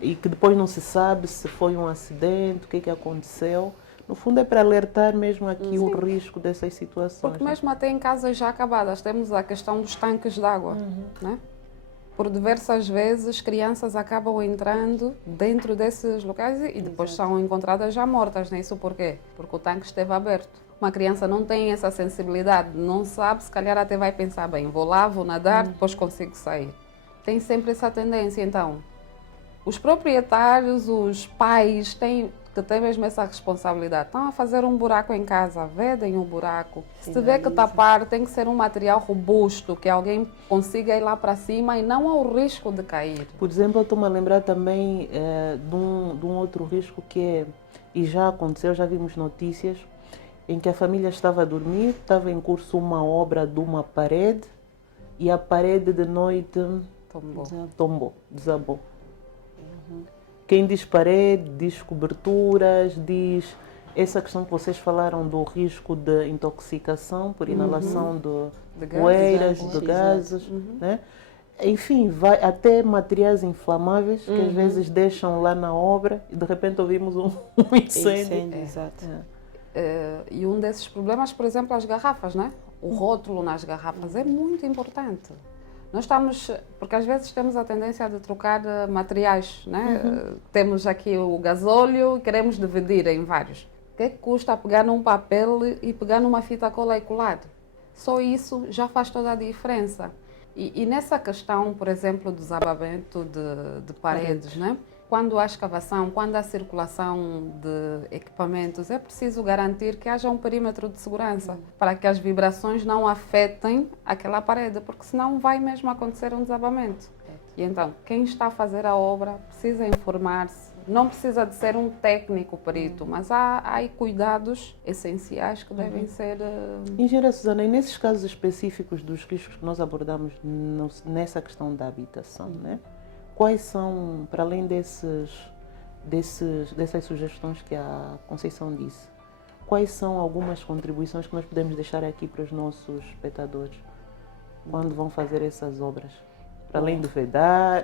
E que depois não se sabe se foi um acidente, o que aconteceu. No fundo é para alertar mesmo aqui o risco dessas situações. Porque mesmo até em casas já acabadas temos a questão dos tanques de água, né? Por diversas vezes crianças acabam entrando dentro desses locais e depois são encontradas já mortas, né? Isso por quê? Porque o tanque esteve aberto. Uma criança não tem essa sensibilidade, não sabe, se calhar até vai pensar, bem, vou lá, vou nadar, depois consigo sair. Tem sempre essa tendência, então. Os proprietários, os pais têm que ter mesmo essa responsabilidade. Estão a fazer um buraco em casa, vedem o buraco. Se tiver que tapar, tem que ser um material robusto, que alguém consiga ir lá para cima e não há o risco de cair. Por exemplo, eu estou-me a lembrar também de um outro risco que é, e já aconteceu, já vimos notícias, em que a família estava a dormir, estava em curso uma obra de uma parede e a parede de noite tombou, desabou. Quem diz parede, diz coberturas, diz essa questão que vocês falaram do risco de intoxicação por inalação de poeiras, de gases, né? Enfim, vai até materiais inflamáveis que às vezes deixam lá na obra e de repente ouvimos um incêndio. Exato. E um desses problemas, por exemplo, as garrafas, né? O rótulo nas garrafas é muito importante. Nós estamos, porque às vezes temos a tendência de trocar materiais, né? Temos aqui o gasóleo e queremos dividir em vários. O que é que custa pegar num papel e pegar numa fita cola e colar? Só isso já faz toda a diferença. E nessa questão, por exemplo, do desabamento de paredes, né? Quando há escavação, quando há circulação de equipamentos, é preciso garantir que haja um perímetro de segurança para que as vibrações não afetem aquela parede, porque senão vai mesmo acontecer um desabamento. E então, quem está a fazer a obra precisa informar-se. Não precisa de ser um técnico perito, mas há aí cuidados essenciais que devem ser... Engenheira Susana, e nesses casos específicos dos riscos que nós abordamos nessa questão da habitação, né? Quais são, para além dessas sugestões que a Conceição disse, quais são algumas contribuições que nós podemos deixar aqui para os nossos espectadores quando vão fazer essas obras? Para além de vedar,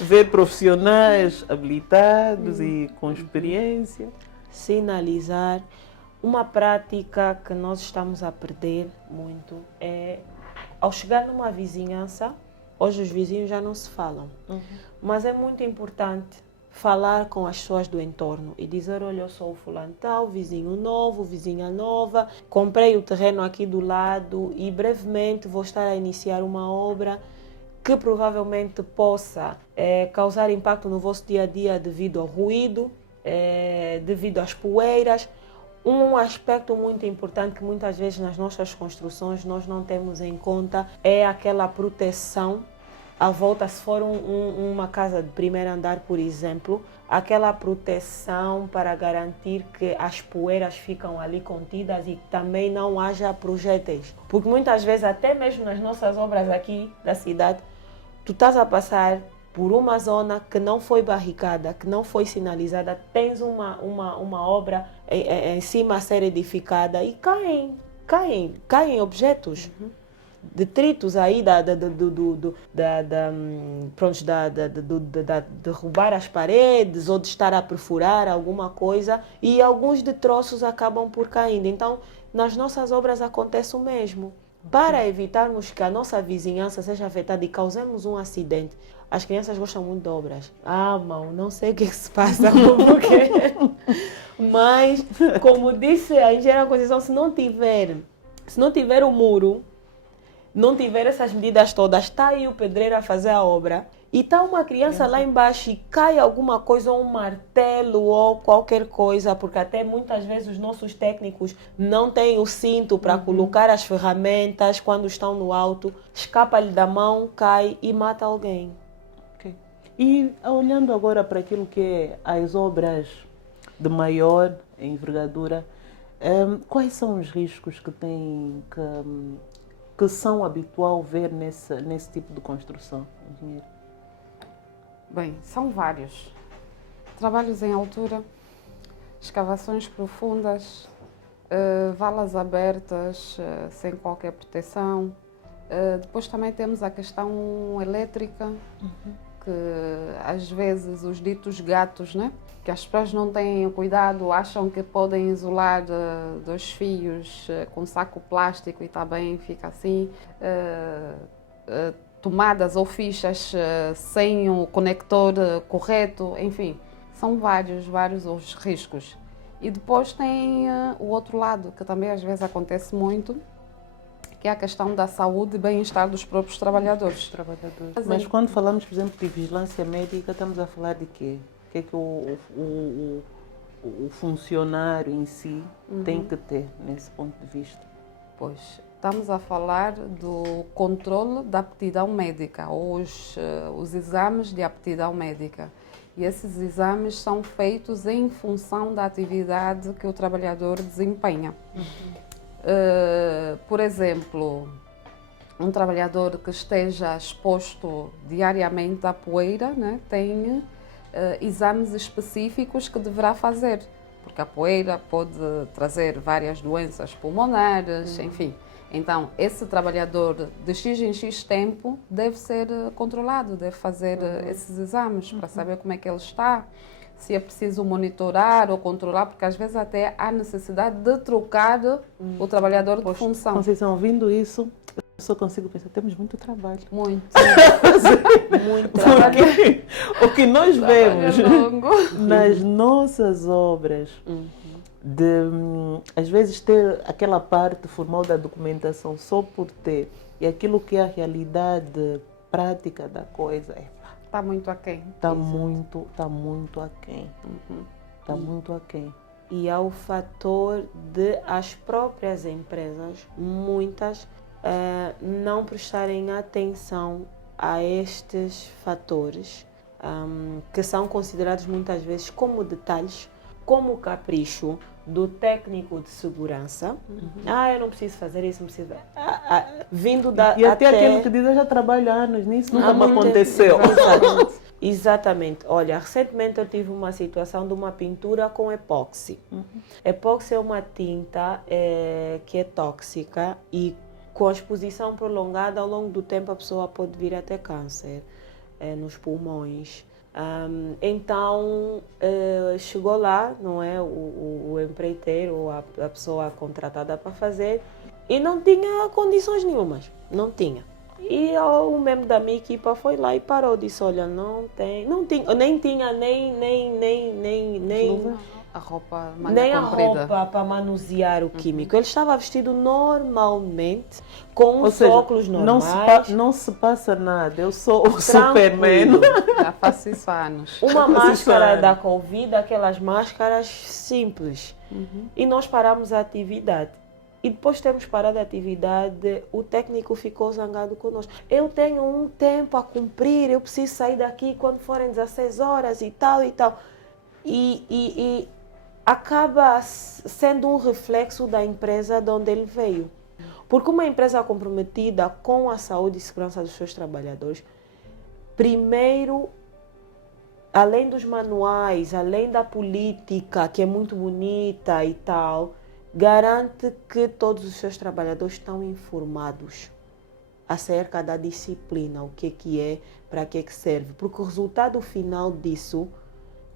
ver profissionais habilitados e com experiência. Sinalizar. Uma prática que nós estamos a perder muito é, ao chegar numa vizinhança, hoje os vizinhos já não se falam, mas é muito importante falar com as pessoas do entorno e dizer, olha, eu sou o fulano tal, vizinho novo, vizinha nova, comprei o terreno aqui do lado e brevemente vou estar a iniciar uma obra que provavelmente possa causar impacto no vosso dia a dia devido ao ruído, devido às poeiras. Um aspecto muito importante que muitas vezes nas nossas construções nós não temos em conta é aquela proteção à volta, se for uma casa de primeiro andar, por exemplo, aquela proteção para garantir que as poeiras ficam ali contidas e também não haja projéteis. Porque muitas vezes, até mesmo nas nossas obras aqui da cidade, tu estás a passar por uma zona que não foi barricada, que não foi sinalizada, tens uma obra em cima a ser edificada e caem objetos. Detritos aí de derrubar as paredes ou de estar a perfurar alguma coisa, e alguns destroços acabam por caindo. Então, nas nossas obras acontece o mesmo. Para evitarmos que a nossa vizinhança seja afetada e causemos um acidente, as crianças gostam muito de obras. Amam, não sei o que se passa com o porquê. Mas, como disse a engenheira Conceição, se não tiver o muro, não tiver essas medidas todas, está aí o pedreiro a fazer a obra e está uma criança lá embaixo e cai alguma coisa, ou um martelo ou qualquer coisa, porque até muitas vezes os nossos técnicos não têm o cinto para colocar as ferramentas quando estão no alto, escapa-lhe da mão, cai e mata alguém. Okay. E olhando agora para aquilo que é as obras de maior envergadura, quais são os riscos que que são habitual ver nesse tipo de construção, engenheiro? Bem, são vários. Trabalhos em altura, escavações profundas, valas abertas, sem qualquer proteção. Depois também temos a questão elétrica, que às vezes os ditos gatos, né? Que as pessoas não têm cuidado, acham que podem isolar dois fios com saco plástico e está bem, fica assim. Tomadas ou fichas sem o conector correto, enfim, são vários os riscos. E depois tem o outro lado, que também às vezes acontece muito, que é a questão da saúde e bem-estar dos próprios trabalhadores. Mas quando falamos, por exemplo, de vigilância médica, estamos a falar de quê? O que é que o funcionário em si tem que ter nesse ponto de vista? Pois, estamos a falar do controle da aptidão médica, ou os exames de aptidão médica. E esses exames são feitos em função da atividade que o trabalhador desempenha. Por exemplo, um trabalhador que esteja exposto diariamente à poeira, né, tem exames específicos que deverá fazer, porque a poeira pode trazer várias doenças pulmonares, enfim. Então, esse trabalhador de X em X tempo deve ser controlado, deve fazer esses exames para saber como é que ele está, se é preciso monitorar ou controlar, porque às vezes até há necessidade de trocar o trabalhador de função. Conceição, ouvindo isso, eu só consigo pensar, temos muito trabalho. Muito. Muito trabalho. O que nós vemos longo. nas nossas obras, às vezes ter aquela parte formal da documentação só por ter, e aquilo que é a realidade prática da coisa, Está muito aquém. Está muito aquém. Está muito aquém. E há o fator de as próprias empresas, muitas, não prestarem atenção a estes fatores, que são considerados muitas vezes como detalhes, como capricho do técnico de segurança. Eu não preciso fazer isso, não preciso. Vindo da. E até aquilo que diz, eu já trabalho há anos nisso, nunca me aconteceu. Exatamente. Olha, recentemente eu tive uma situação de uma pintura com epóxi. Epóxi é uma tinta que é tóxica e com a exposição prolongada ao longo do tempo a pessoa pode vir a ter câncer nos pulmões. Então chegou lá, não é, o empreiteiro ou a pessoa contratada para fazer e não tinha condições nenhumas, não tinha. E o membro da minha equipa foi lá e parou, disse, olha, não tinha, nem tinha a roupa nem a roupa para manusear o químico. Ele estava vestido normalmente, com os óculos normais. Não se passa nada, eu sou o Superman. Já faço isso há anos. Uma máscara da Covid, aquelas máscaras simples. E nós paramos a atividade. e depois temos parado a atividade, o técnico ficou zangado conosco. Eu tenho um tempo a cumprir, eu preciso sair daqui quando forem 16 horas e tal e tal. E acaba sendo um reflexo da empresa de onde ele veio. Porque uma empresa comprometida com a saúde e segurança dos seus trabalhadores, primeiro, além dos manuais, além da política, que é muito bonita e tal, garante que todos os seus trabalhadores estão informados acerca da disciplina, o que é, para que serve. Porque o resultado final disso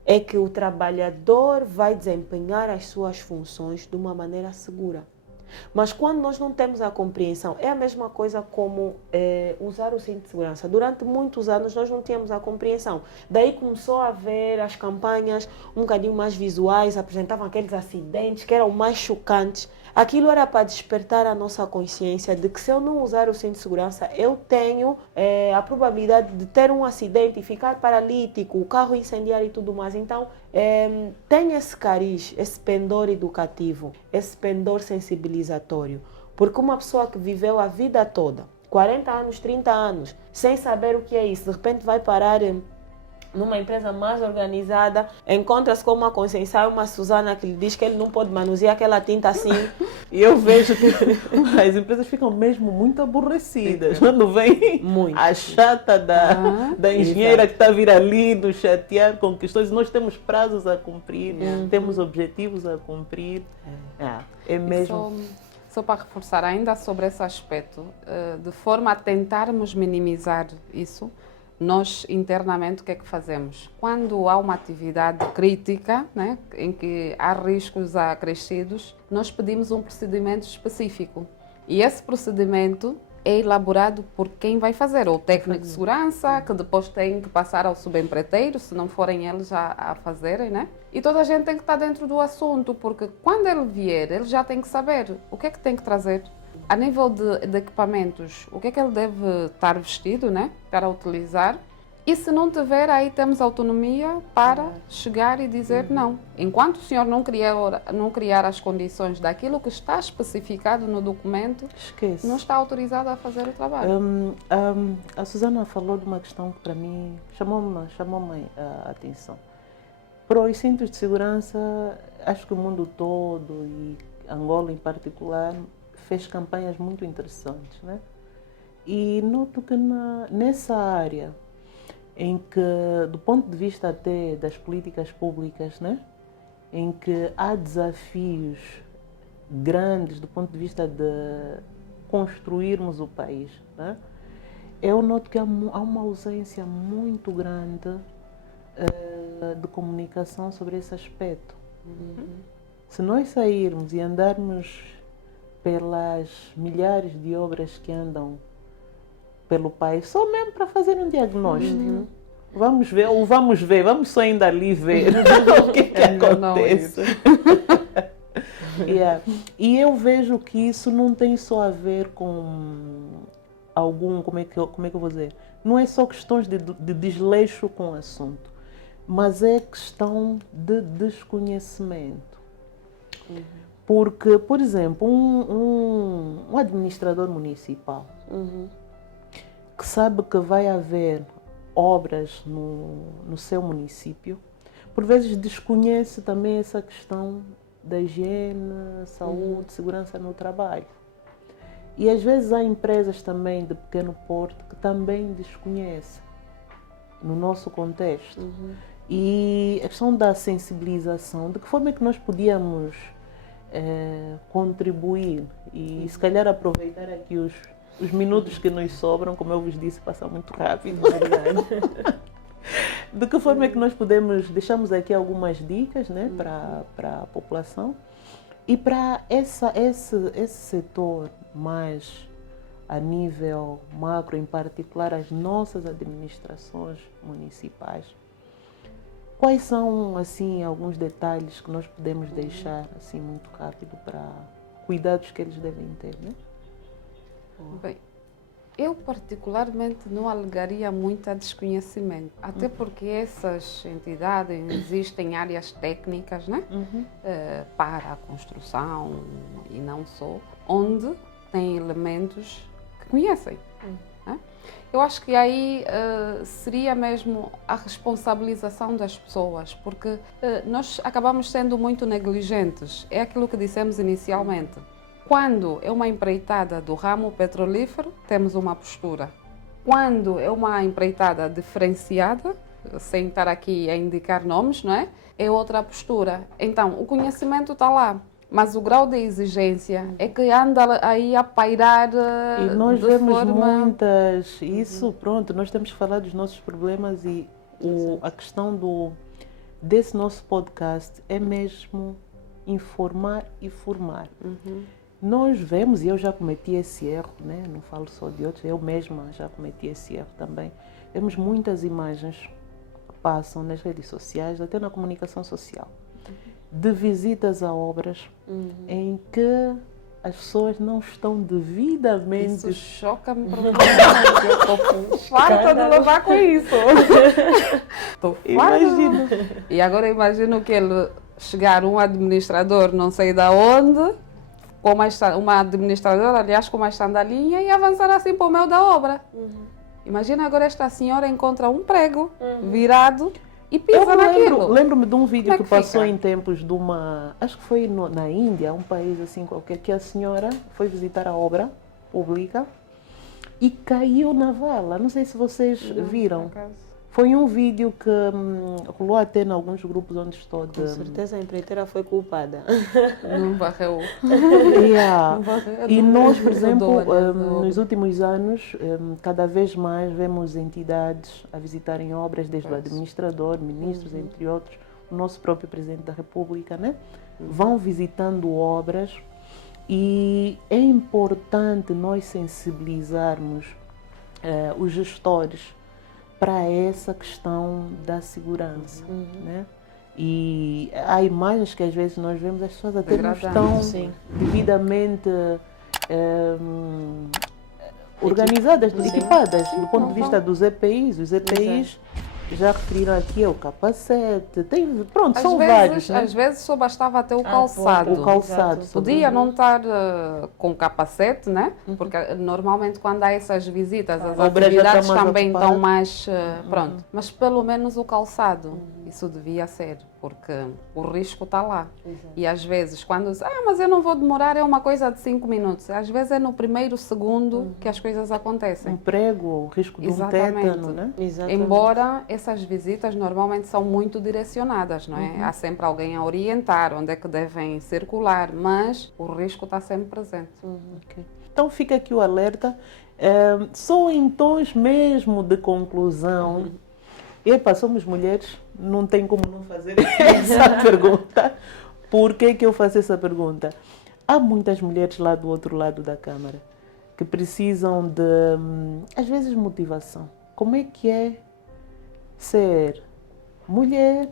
é que o trabalhador vai desempenhar as suas funções de uma maneira segura. Mas quando nós não temos a compreensão, é a mesma coisa como usar o cinto de segurança. Durante muitos anos nós não tínhamos a compreensão. Daí começou a haver as campanhas um bocadinho mais visuais, apresentavam aqueles acidentes que eram mais chocantes. Aquilo era para despertar a nossa consciência de que se eu não usar o cinto de segurança, eu tenho a probabilidade de ter um acidente e ficar paralítico, o carro incendiar e tudo mais. Então, tem esse cariz, esse pendor educativo, esse pendor sensibilizatório. Porque uma pessoa que viveu a vida toda, 40 anos, 30 anos, sem saber o que é isso, de repente vai parar numa empresa mais organizada, encontra-se com uma Conceição e uma Susana que lhe diz que ele não pode manusear aquela tinta assim. E eu vejo que as empresas ficam mesmo muito aborrecidas quando vem muito. A chata da engenheira que está a vir ali nos chatear com questões. Nós temos prazos a cumprir, temos objetivos a cumprir. É mesmo. Só para reforçar ainda sobre esse aspecto, de forma a tentarmos minimizar isso, nós internamente o que é que fazemos? Quando há uma atividade crítica, né, em que há riscos acrescidos, nós pedimos um procedimento específico. E esse procedimento é elaborado por quem vai fazer, ou o técnico de segurança, que depois tem que passar ao subempreiteiro, se não forem eles a fazerem, né? E toda a gente tem que estar dentro do assunto, porque quando ele vier, ele já tem que saber o que é que tem que trazer. A nível de equipamentos, o que é que ele deve estar vestido, né, para utilizar? E se não tiver, aí temos autonomia para chegar e dizer não. Enquanto o senhor não criar as condições daquilo que está especificado no documento, esquece, não está autorizado a fazer o trabalho. A Susana falou de uma questão que para mim chamou-me a atenção. Para os cintos de segurança, acho que o mundo todo e Angola em particular fez campanhas muito interessantes, né? E noto que nessa área em que, do ponto de vista até das políticas públicas, né, em que há desafios grandes do ponto de vista de construirmos o país, né, eu noto que há uma ausência muito grande de comunicação sobre esse aspecto. Se nós sairmos e andarmos pelas milhares de obras que andam pelo país, só mesmo para fazer um diagnóstico. Vamos vamos só ainda ali ver o que acontece. E eu vejo que isso não tem só a ver com como é que eu vou dizer? Não é só questões de desleixo com o assunto, mas é questão de desconhecimento. Porque, por exemplo, um administrador municipal que sabe que vai haver obras no seu município, por vezes desconhece também essa questão da higiene, saúde, segurança no trabalho. E às vezes há empresas também de pequeno porte que também desconhecem no nosso contexto. E a questão da sensibilização, de que forma é que nós podíamos contribuir e se calhar aproveitar aqui os minutos que nos sobram, como eu vos disse, passam muito rápido. De que forma é que nós deixamos aqui algumas dicas, né, para a população e para esse setor mais a nível macro, em particular as nossas administrações municipais. Quais são, assim, alguns detalhes que nós podemos deixar, assim, muito rápido para cuidados que eles devem ter, né? Bem, Eu particularmente não alegaria muito a desconhecimento, até porque essas entidades existem áreas técnicas, né? Para a construção e não só, onde tem elementos que conhecem. Né? Eu acho que aí seria mesmo a responsabilização das pessoas, porque nós acabamos sendo muito negligentes. É aquilo que dissemos inicialmente. Quando é uma empreitada do ramo petrolífero, temos uma postura. Quando é uma empreitada diferenciada, sem estar aqui a indicar nomes, não é? É outra postura. Então, o conhecimento está lá, mas o grau de exigência é que anda aí a pairar E nós de vemos forma... muitas... Isso, pronto, nós temos que falar dos nossos problemas e a questão desse nosso podcast é mesmo informar e formar. Nós vemos, e eu já cometi esse erro, né? Não falo só de outros, eu mesma já cometi esse erro também. Vemos muitas imagens que passam nas redes sociais, até na comunicação social, de visitas a obras em que as pessoas não estão devidamente... Isso choca-me profundamente. Eu estou farta de levar com isso. Estou farta. Imagina. E agora imagino que ele chegar um administrador não sei de onde, com uma administradora, aliás, com uma sandalinha e avançar assim para o meio da obra. Imagina agora esta senhora encontra um prego virado e pisa naquilo. Lembro-me de um vídeo que passou fica? em tempos de uma... Acho que foi na Índia, um país assim qualquer, que a senhora foi visitar a obra pública e caiu na vala. Não sei se vocês viram. Foi um vídeo que rolou até em alguns grupos onde estou. Com certeza a empreiteira foi culpada. Não varreu. Yeah. E nós, por exemplo, nos últimos anos, cada vez mais vemos entidades a visitarem obras, desde o administrador, ministros, entre outros, o nosso próprio Presidente da República, né? Vão visitando obras e é importante nós sensibilizarmos os gestores para essa questão da segurança, né? E há imagens que às vezes nós vemos, as pessoas até não estão devidamente organizadas, equipadas, do ponto de vista dos EPIs. Os EPIs já referiram aqui o capacete, pronto, são vários. Né? Às vezes só bastava até o calçado. O calçado. Podia não estar com capacete, né? Porque normalmente quando há essas visitas, as atividades também estão mais... pronto. Mas pelo menos o calçado, isso devia ser, porque o risco está lá. E às vezes quando diz, mas eu não vou demorar, é uma coisa de 5 minutos. Às vezes é no primeiro segundo que as coisas acontecem. Um prego, o risco de um tétano, né? Exatamente. Embora essas visitas normalmente são muito direcionadas, não é? Há sempre alguém a orientar onde é que devem circular, mas o risco está sempre presente. Okay. Então fica aqui o alerta. Só em tons mesmo de conclusão. Epa, somos mulheres, não tem como não fazer essa pergunta. Por que eu faço essa pergunta? Há muitas mulheres lá do outro lado da Câmara que precisam de, às vezes, motivação. Como é que é ser mulher,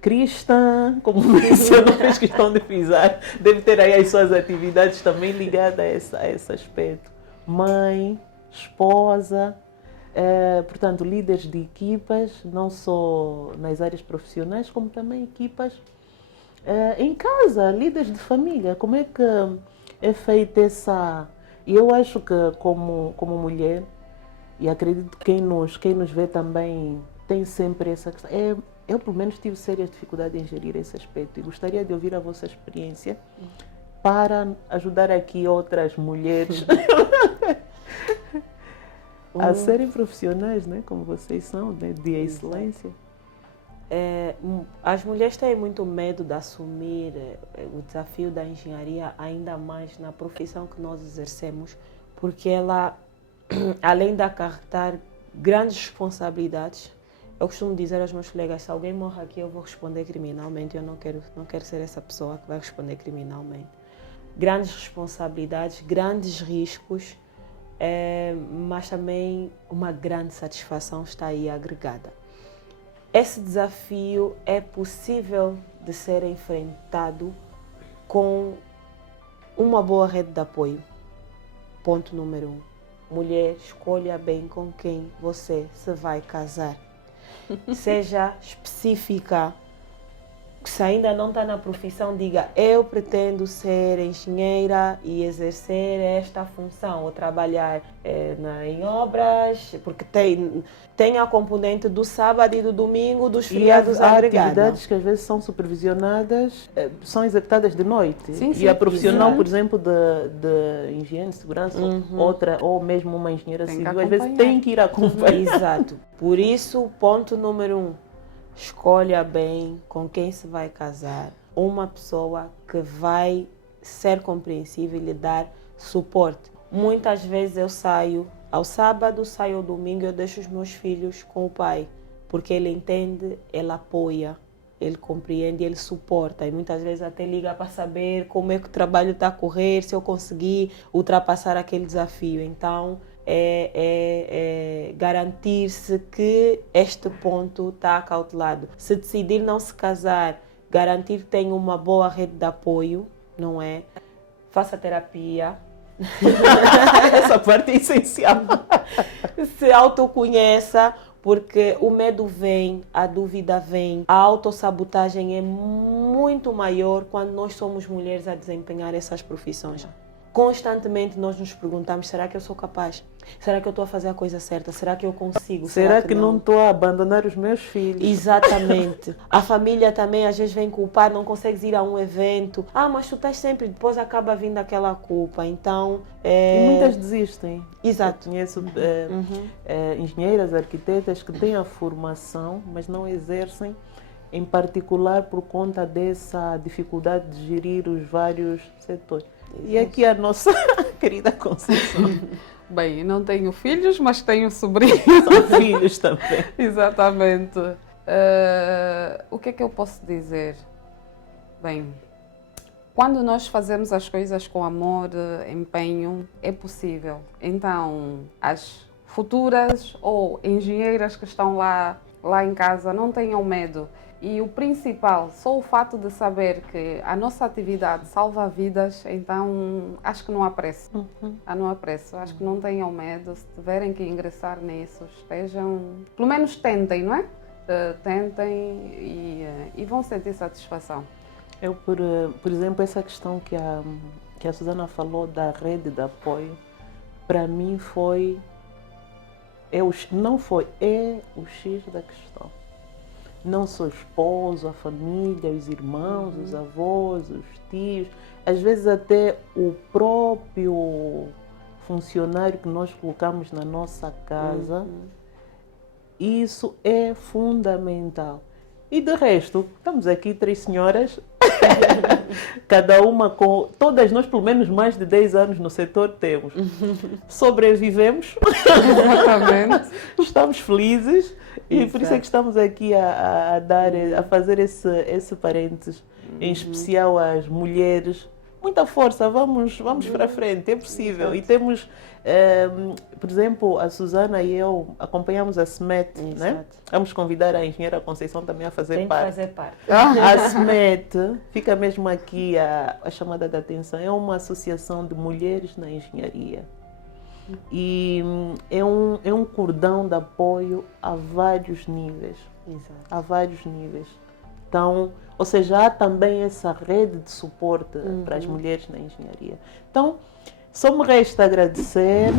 cristã, como mencionou, fez questão de frisar, deve ter aí as suas atividades também ligadas a esse aspecto. Mãe, esposa, portanto, líderes de equipas, não só nas áreas profissionais, como também equipas em casa, líderes de família. Como é que é feita essa... E eu acho que como mulher, e acredito que quem nos vê também tem sempre essa questão. Eu, pelo menos, tive sérias dificuldades em gerir esse aspecto e gostaria de ouvir a vossa experiência para ajudar aqui outras mulheres a serem profissionais, né? Como vocês são, né? De excelência. As mulheres têm muito medo de assumir o desafio da engenharia, ainda mais na profissão que nós exercemos, porque ela, além de acarretar grandes responsabilidades, eu costumo dizer aos meus colegas, se alguém morre aqui, eu vou responder criminalmente. Eu não quero ser essa pessoa que vai responder criminalmente. Grandes responsabilidades, grandes riscos, mas também uma grande satisfação está aí agregada. Esse desafio é possível de ser enfrentado com uma boa rede de apoio. Ponto número 1. mulher, escolha bem com quem você se vai casar. Seja específica. Se ainda não está na profissão, diga: eu pretendo ser engenheira e exercer esta função, ou trabalhar em obras, porque tem a componente do sábado e do domingo, dos feriados há agregados. atividades que às vezes são supervisionadas, são executadas de noite. Sim, e a profissional, exato. por exemplo, de engenheiro de segurança, outra, ou mesmo uma engenheira Tem que civil, às vezes acompanhar. tem que ir acompanhar. Exato. Por isso, ponto número 1. Escolha bem com quem se vai casar. Uma pessoa que vai ser compreensível e lhe dar suporte. Muitas vezes eu saio ao sábado, saio ao domingo e eu deixo os meus filhos com o pai. Porque ele entende, ele apoia, ele compreende, ele suporta. E muitas vezes até liga para saber como é que o trabalho está a correr, se eu conseguir ultrapassar aquele desafio. Então, garantir-se que este ponto está acautelado. Se decidir não se casar, garantir que tem uma boa rede de apoio, não é? Faça terapia. Essa parte é essencial. Se autoconheça, porque o medo vem, a dúvida vem, a autossabotagem é muito maior quando nós somos mulheres a desempenhar essas profissões. Constantemente nós nos perguntamos: será que eu sou capaz? Será que eu estou a fazer a coisa certa? Será que eu consigo? Será que não estou a abandonar os meus filhos? Exatamente. A família também às vezes vem culpar, não consegues ir a um evento. Mas tu estás sempre, depois acaba vindo aquela culpa. Então, E muitas desistem. Exato. Eu conheço engenheiras, arquitetas que têm a formação, mas não exercem, em particular por conta dessa dificuldade de gerir os vários setores. E aqui a nossa querida Conceição. Bem, não tenho filhos, mas tenho sobrinhos. São filhos também. Exatamente. O que é que eu posso dizer? Bem, quando nós fazemos as coisas com amor, empenho, é possível. Então, as futuras ou engenheiras que estão lá em casa, não tenham medo. E o principal, só o fato de saber que a nossa atividade salva vidas, então acho que não há preço. Não há preço. Acho que não tenham medo. Se tiverem que ingressar nisso, estejam... Pelo menos tentem, não é? Tentem e vão sentir satisfação. Eu, por exemplo, essa questão que a Susana falou da rede de apoio, para mim é o X da questão. Não só o esposo, a família, os irmãos, os avós, os tios, às vezes até o próprio funcionário que nós colocamos na nossa casa, isso é fundamental. E de resto, estamos aqui 3 senhoras, cada uma todas nós pelo menos mais de 10 anos no setor temos. Sobrevivemos, Exatamente. estamos felizes. E por isso é que estamos aqui a fazer esse parênteses, em especial às mulheres. Muita força, vamos para frente, é possível. E temos, por exemplo, a Susana e eu acompanhamos a SMET, né? Vamos convidar a engenheira Conceição também a fazer parte. Tem que fazer parte. A SMET, fica mesmo aqui a chamada de atenção, é uma associação de mulheres na engenharia. E é um cordão de apoio a vários níveis. Exato. A vários níveis. Então, ou seja, há também essa rede de suporte para as mulheres na engenharia. Então, só me resta agradecer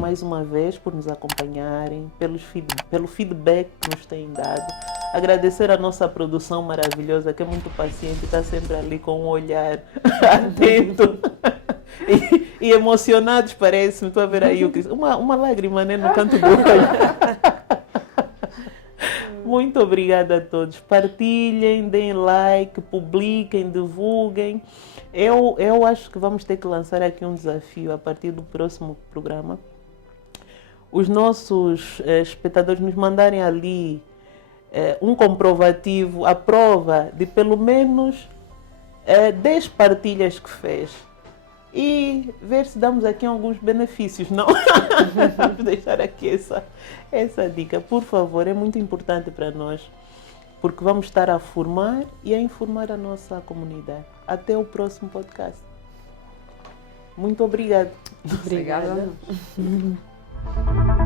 mais uma vez por nos acompanharem, pelo feedback que nos têm dado. Agradecer a nossa produção maravilhosa, que é muito paciente, está sempre ali com um olhar atento. E emocionados, parece-me. Estou a ver aí uma lágrima, né, no canto do olho. Muito obrigada a todos. Partilhem, deem like, publiquem, divulguem. Eu acho que vamos ter que lançar aqui um desafio a partir do próximo programa. Os nossos espectadores nos mandarem ali um comprovativo, a prova de pelo menos 10 partilhas que fez. E ver se damos aqui alguns benefícios, não? Vamos deixar aqui essa dica, por favor, é muito importante para nós, porque vamos estar a formar e a informar a nossa comunidade. Até o próximo podcast. Muito obrigada. Obrigada. Obrigada.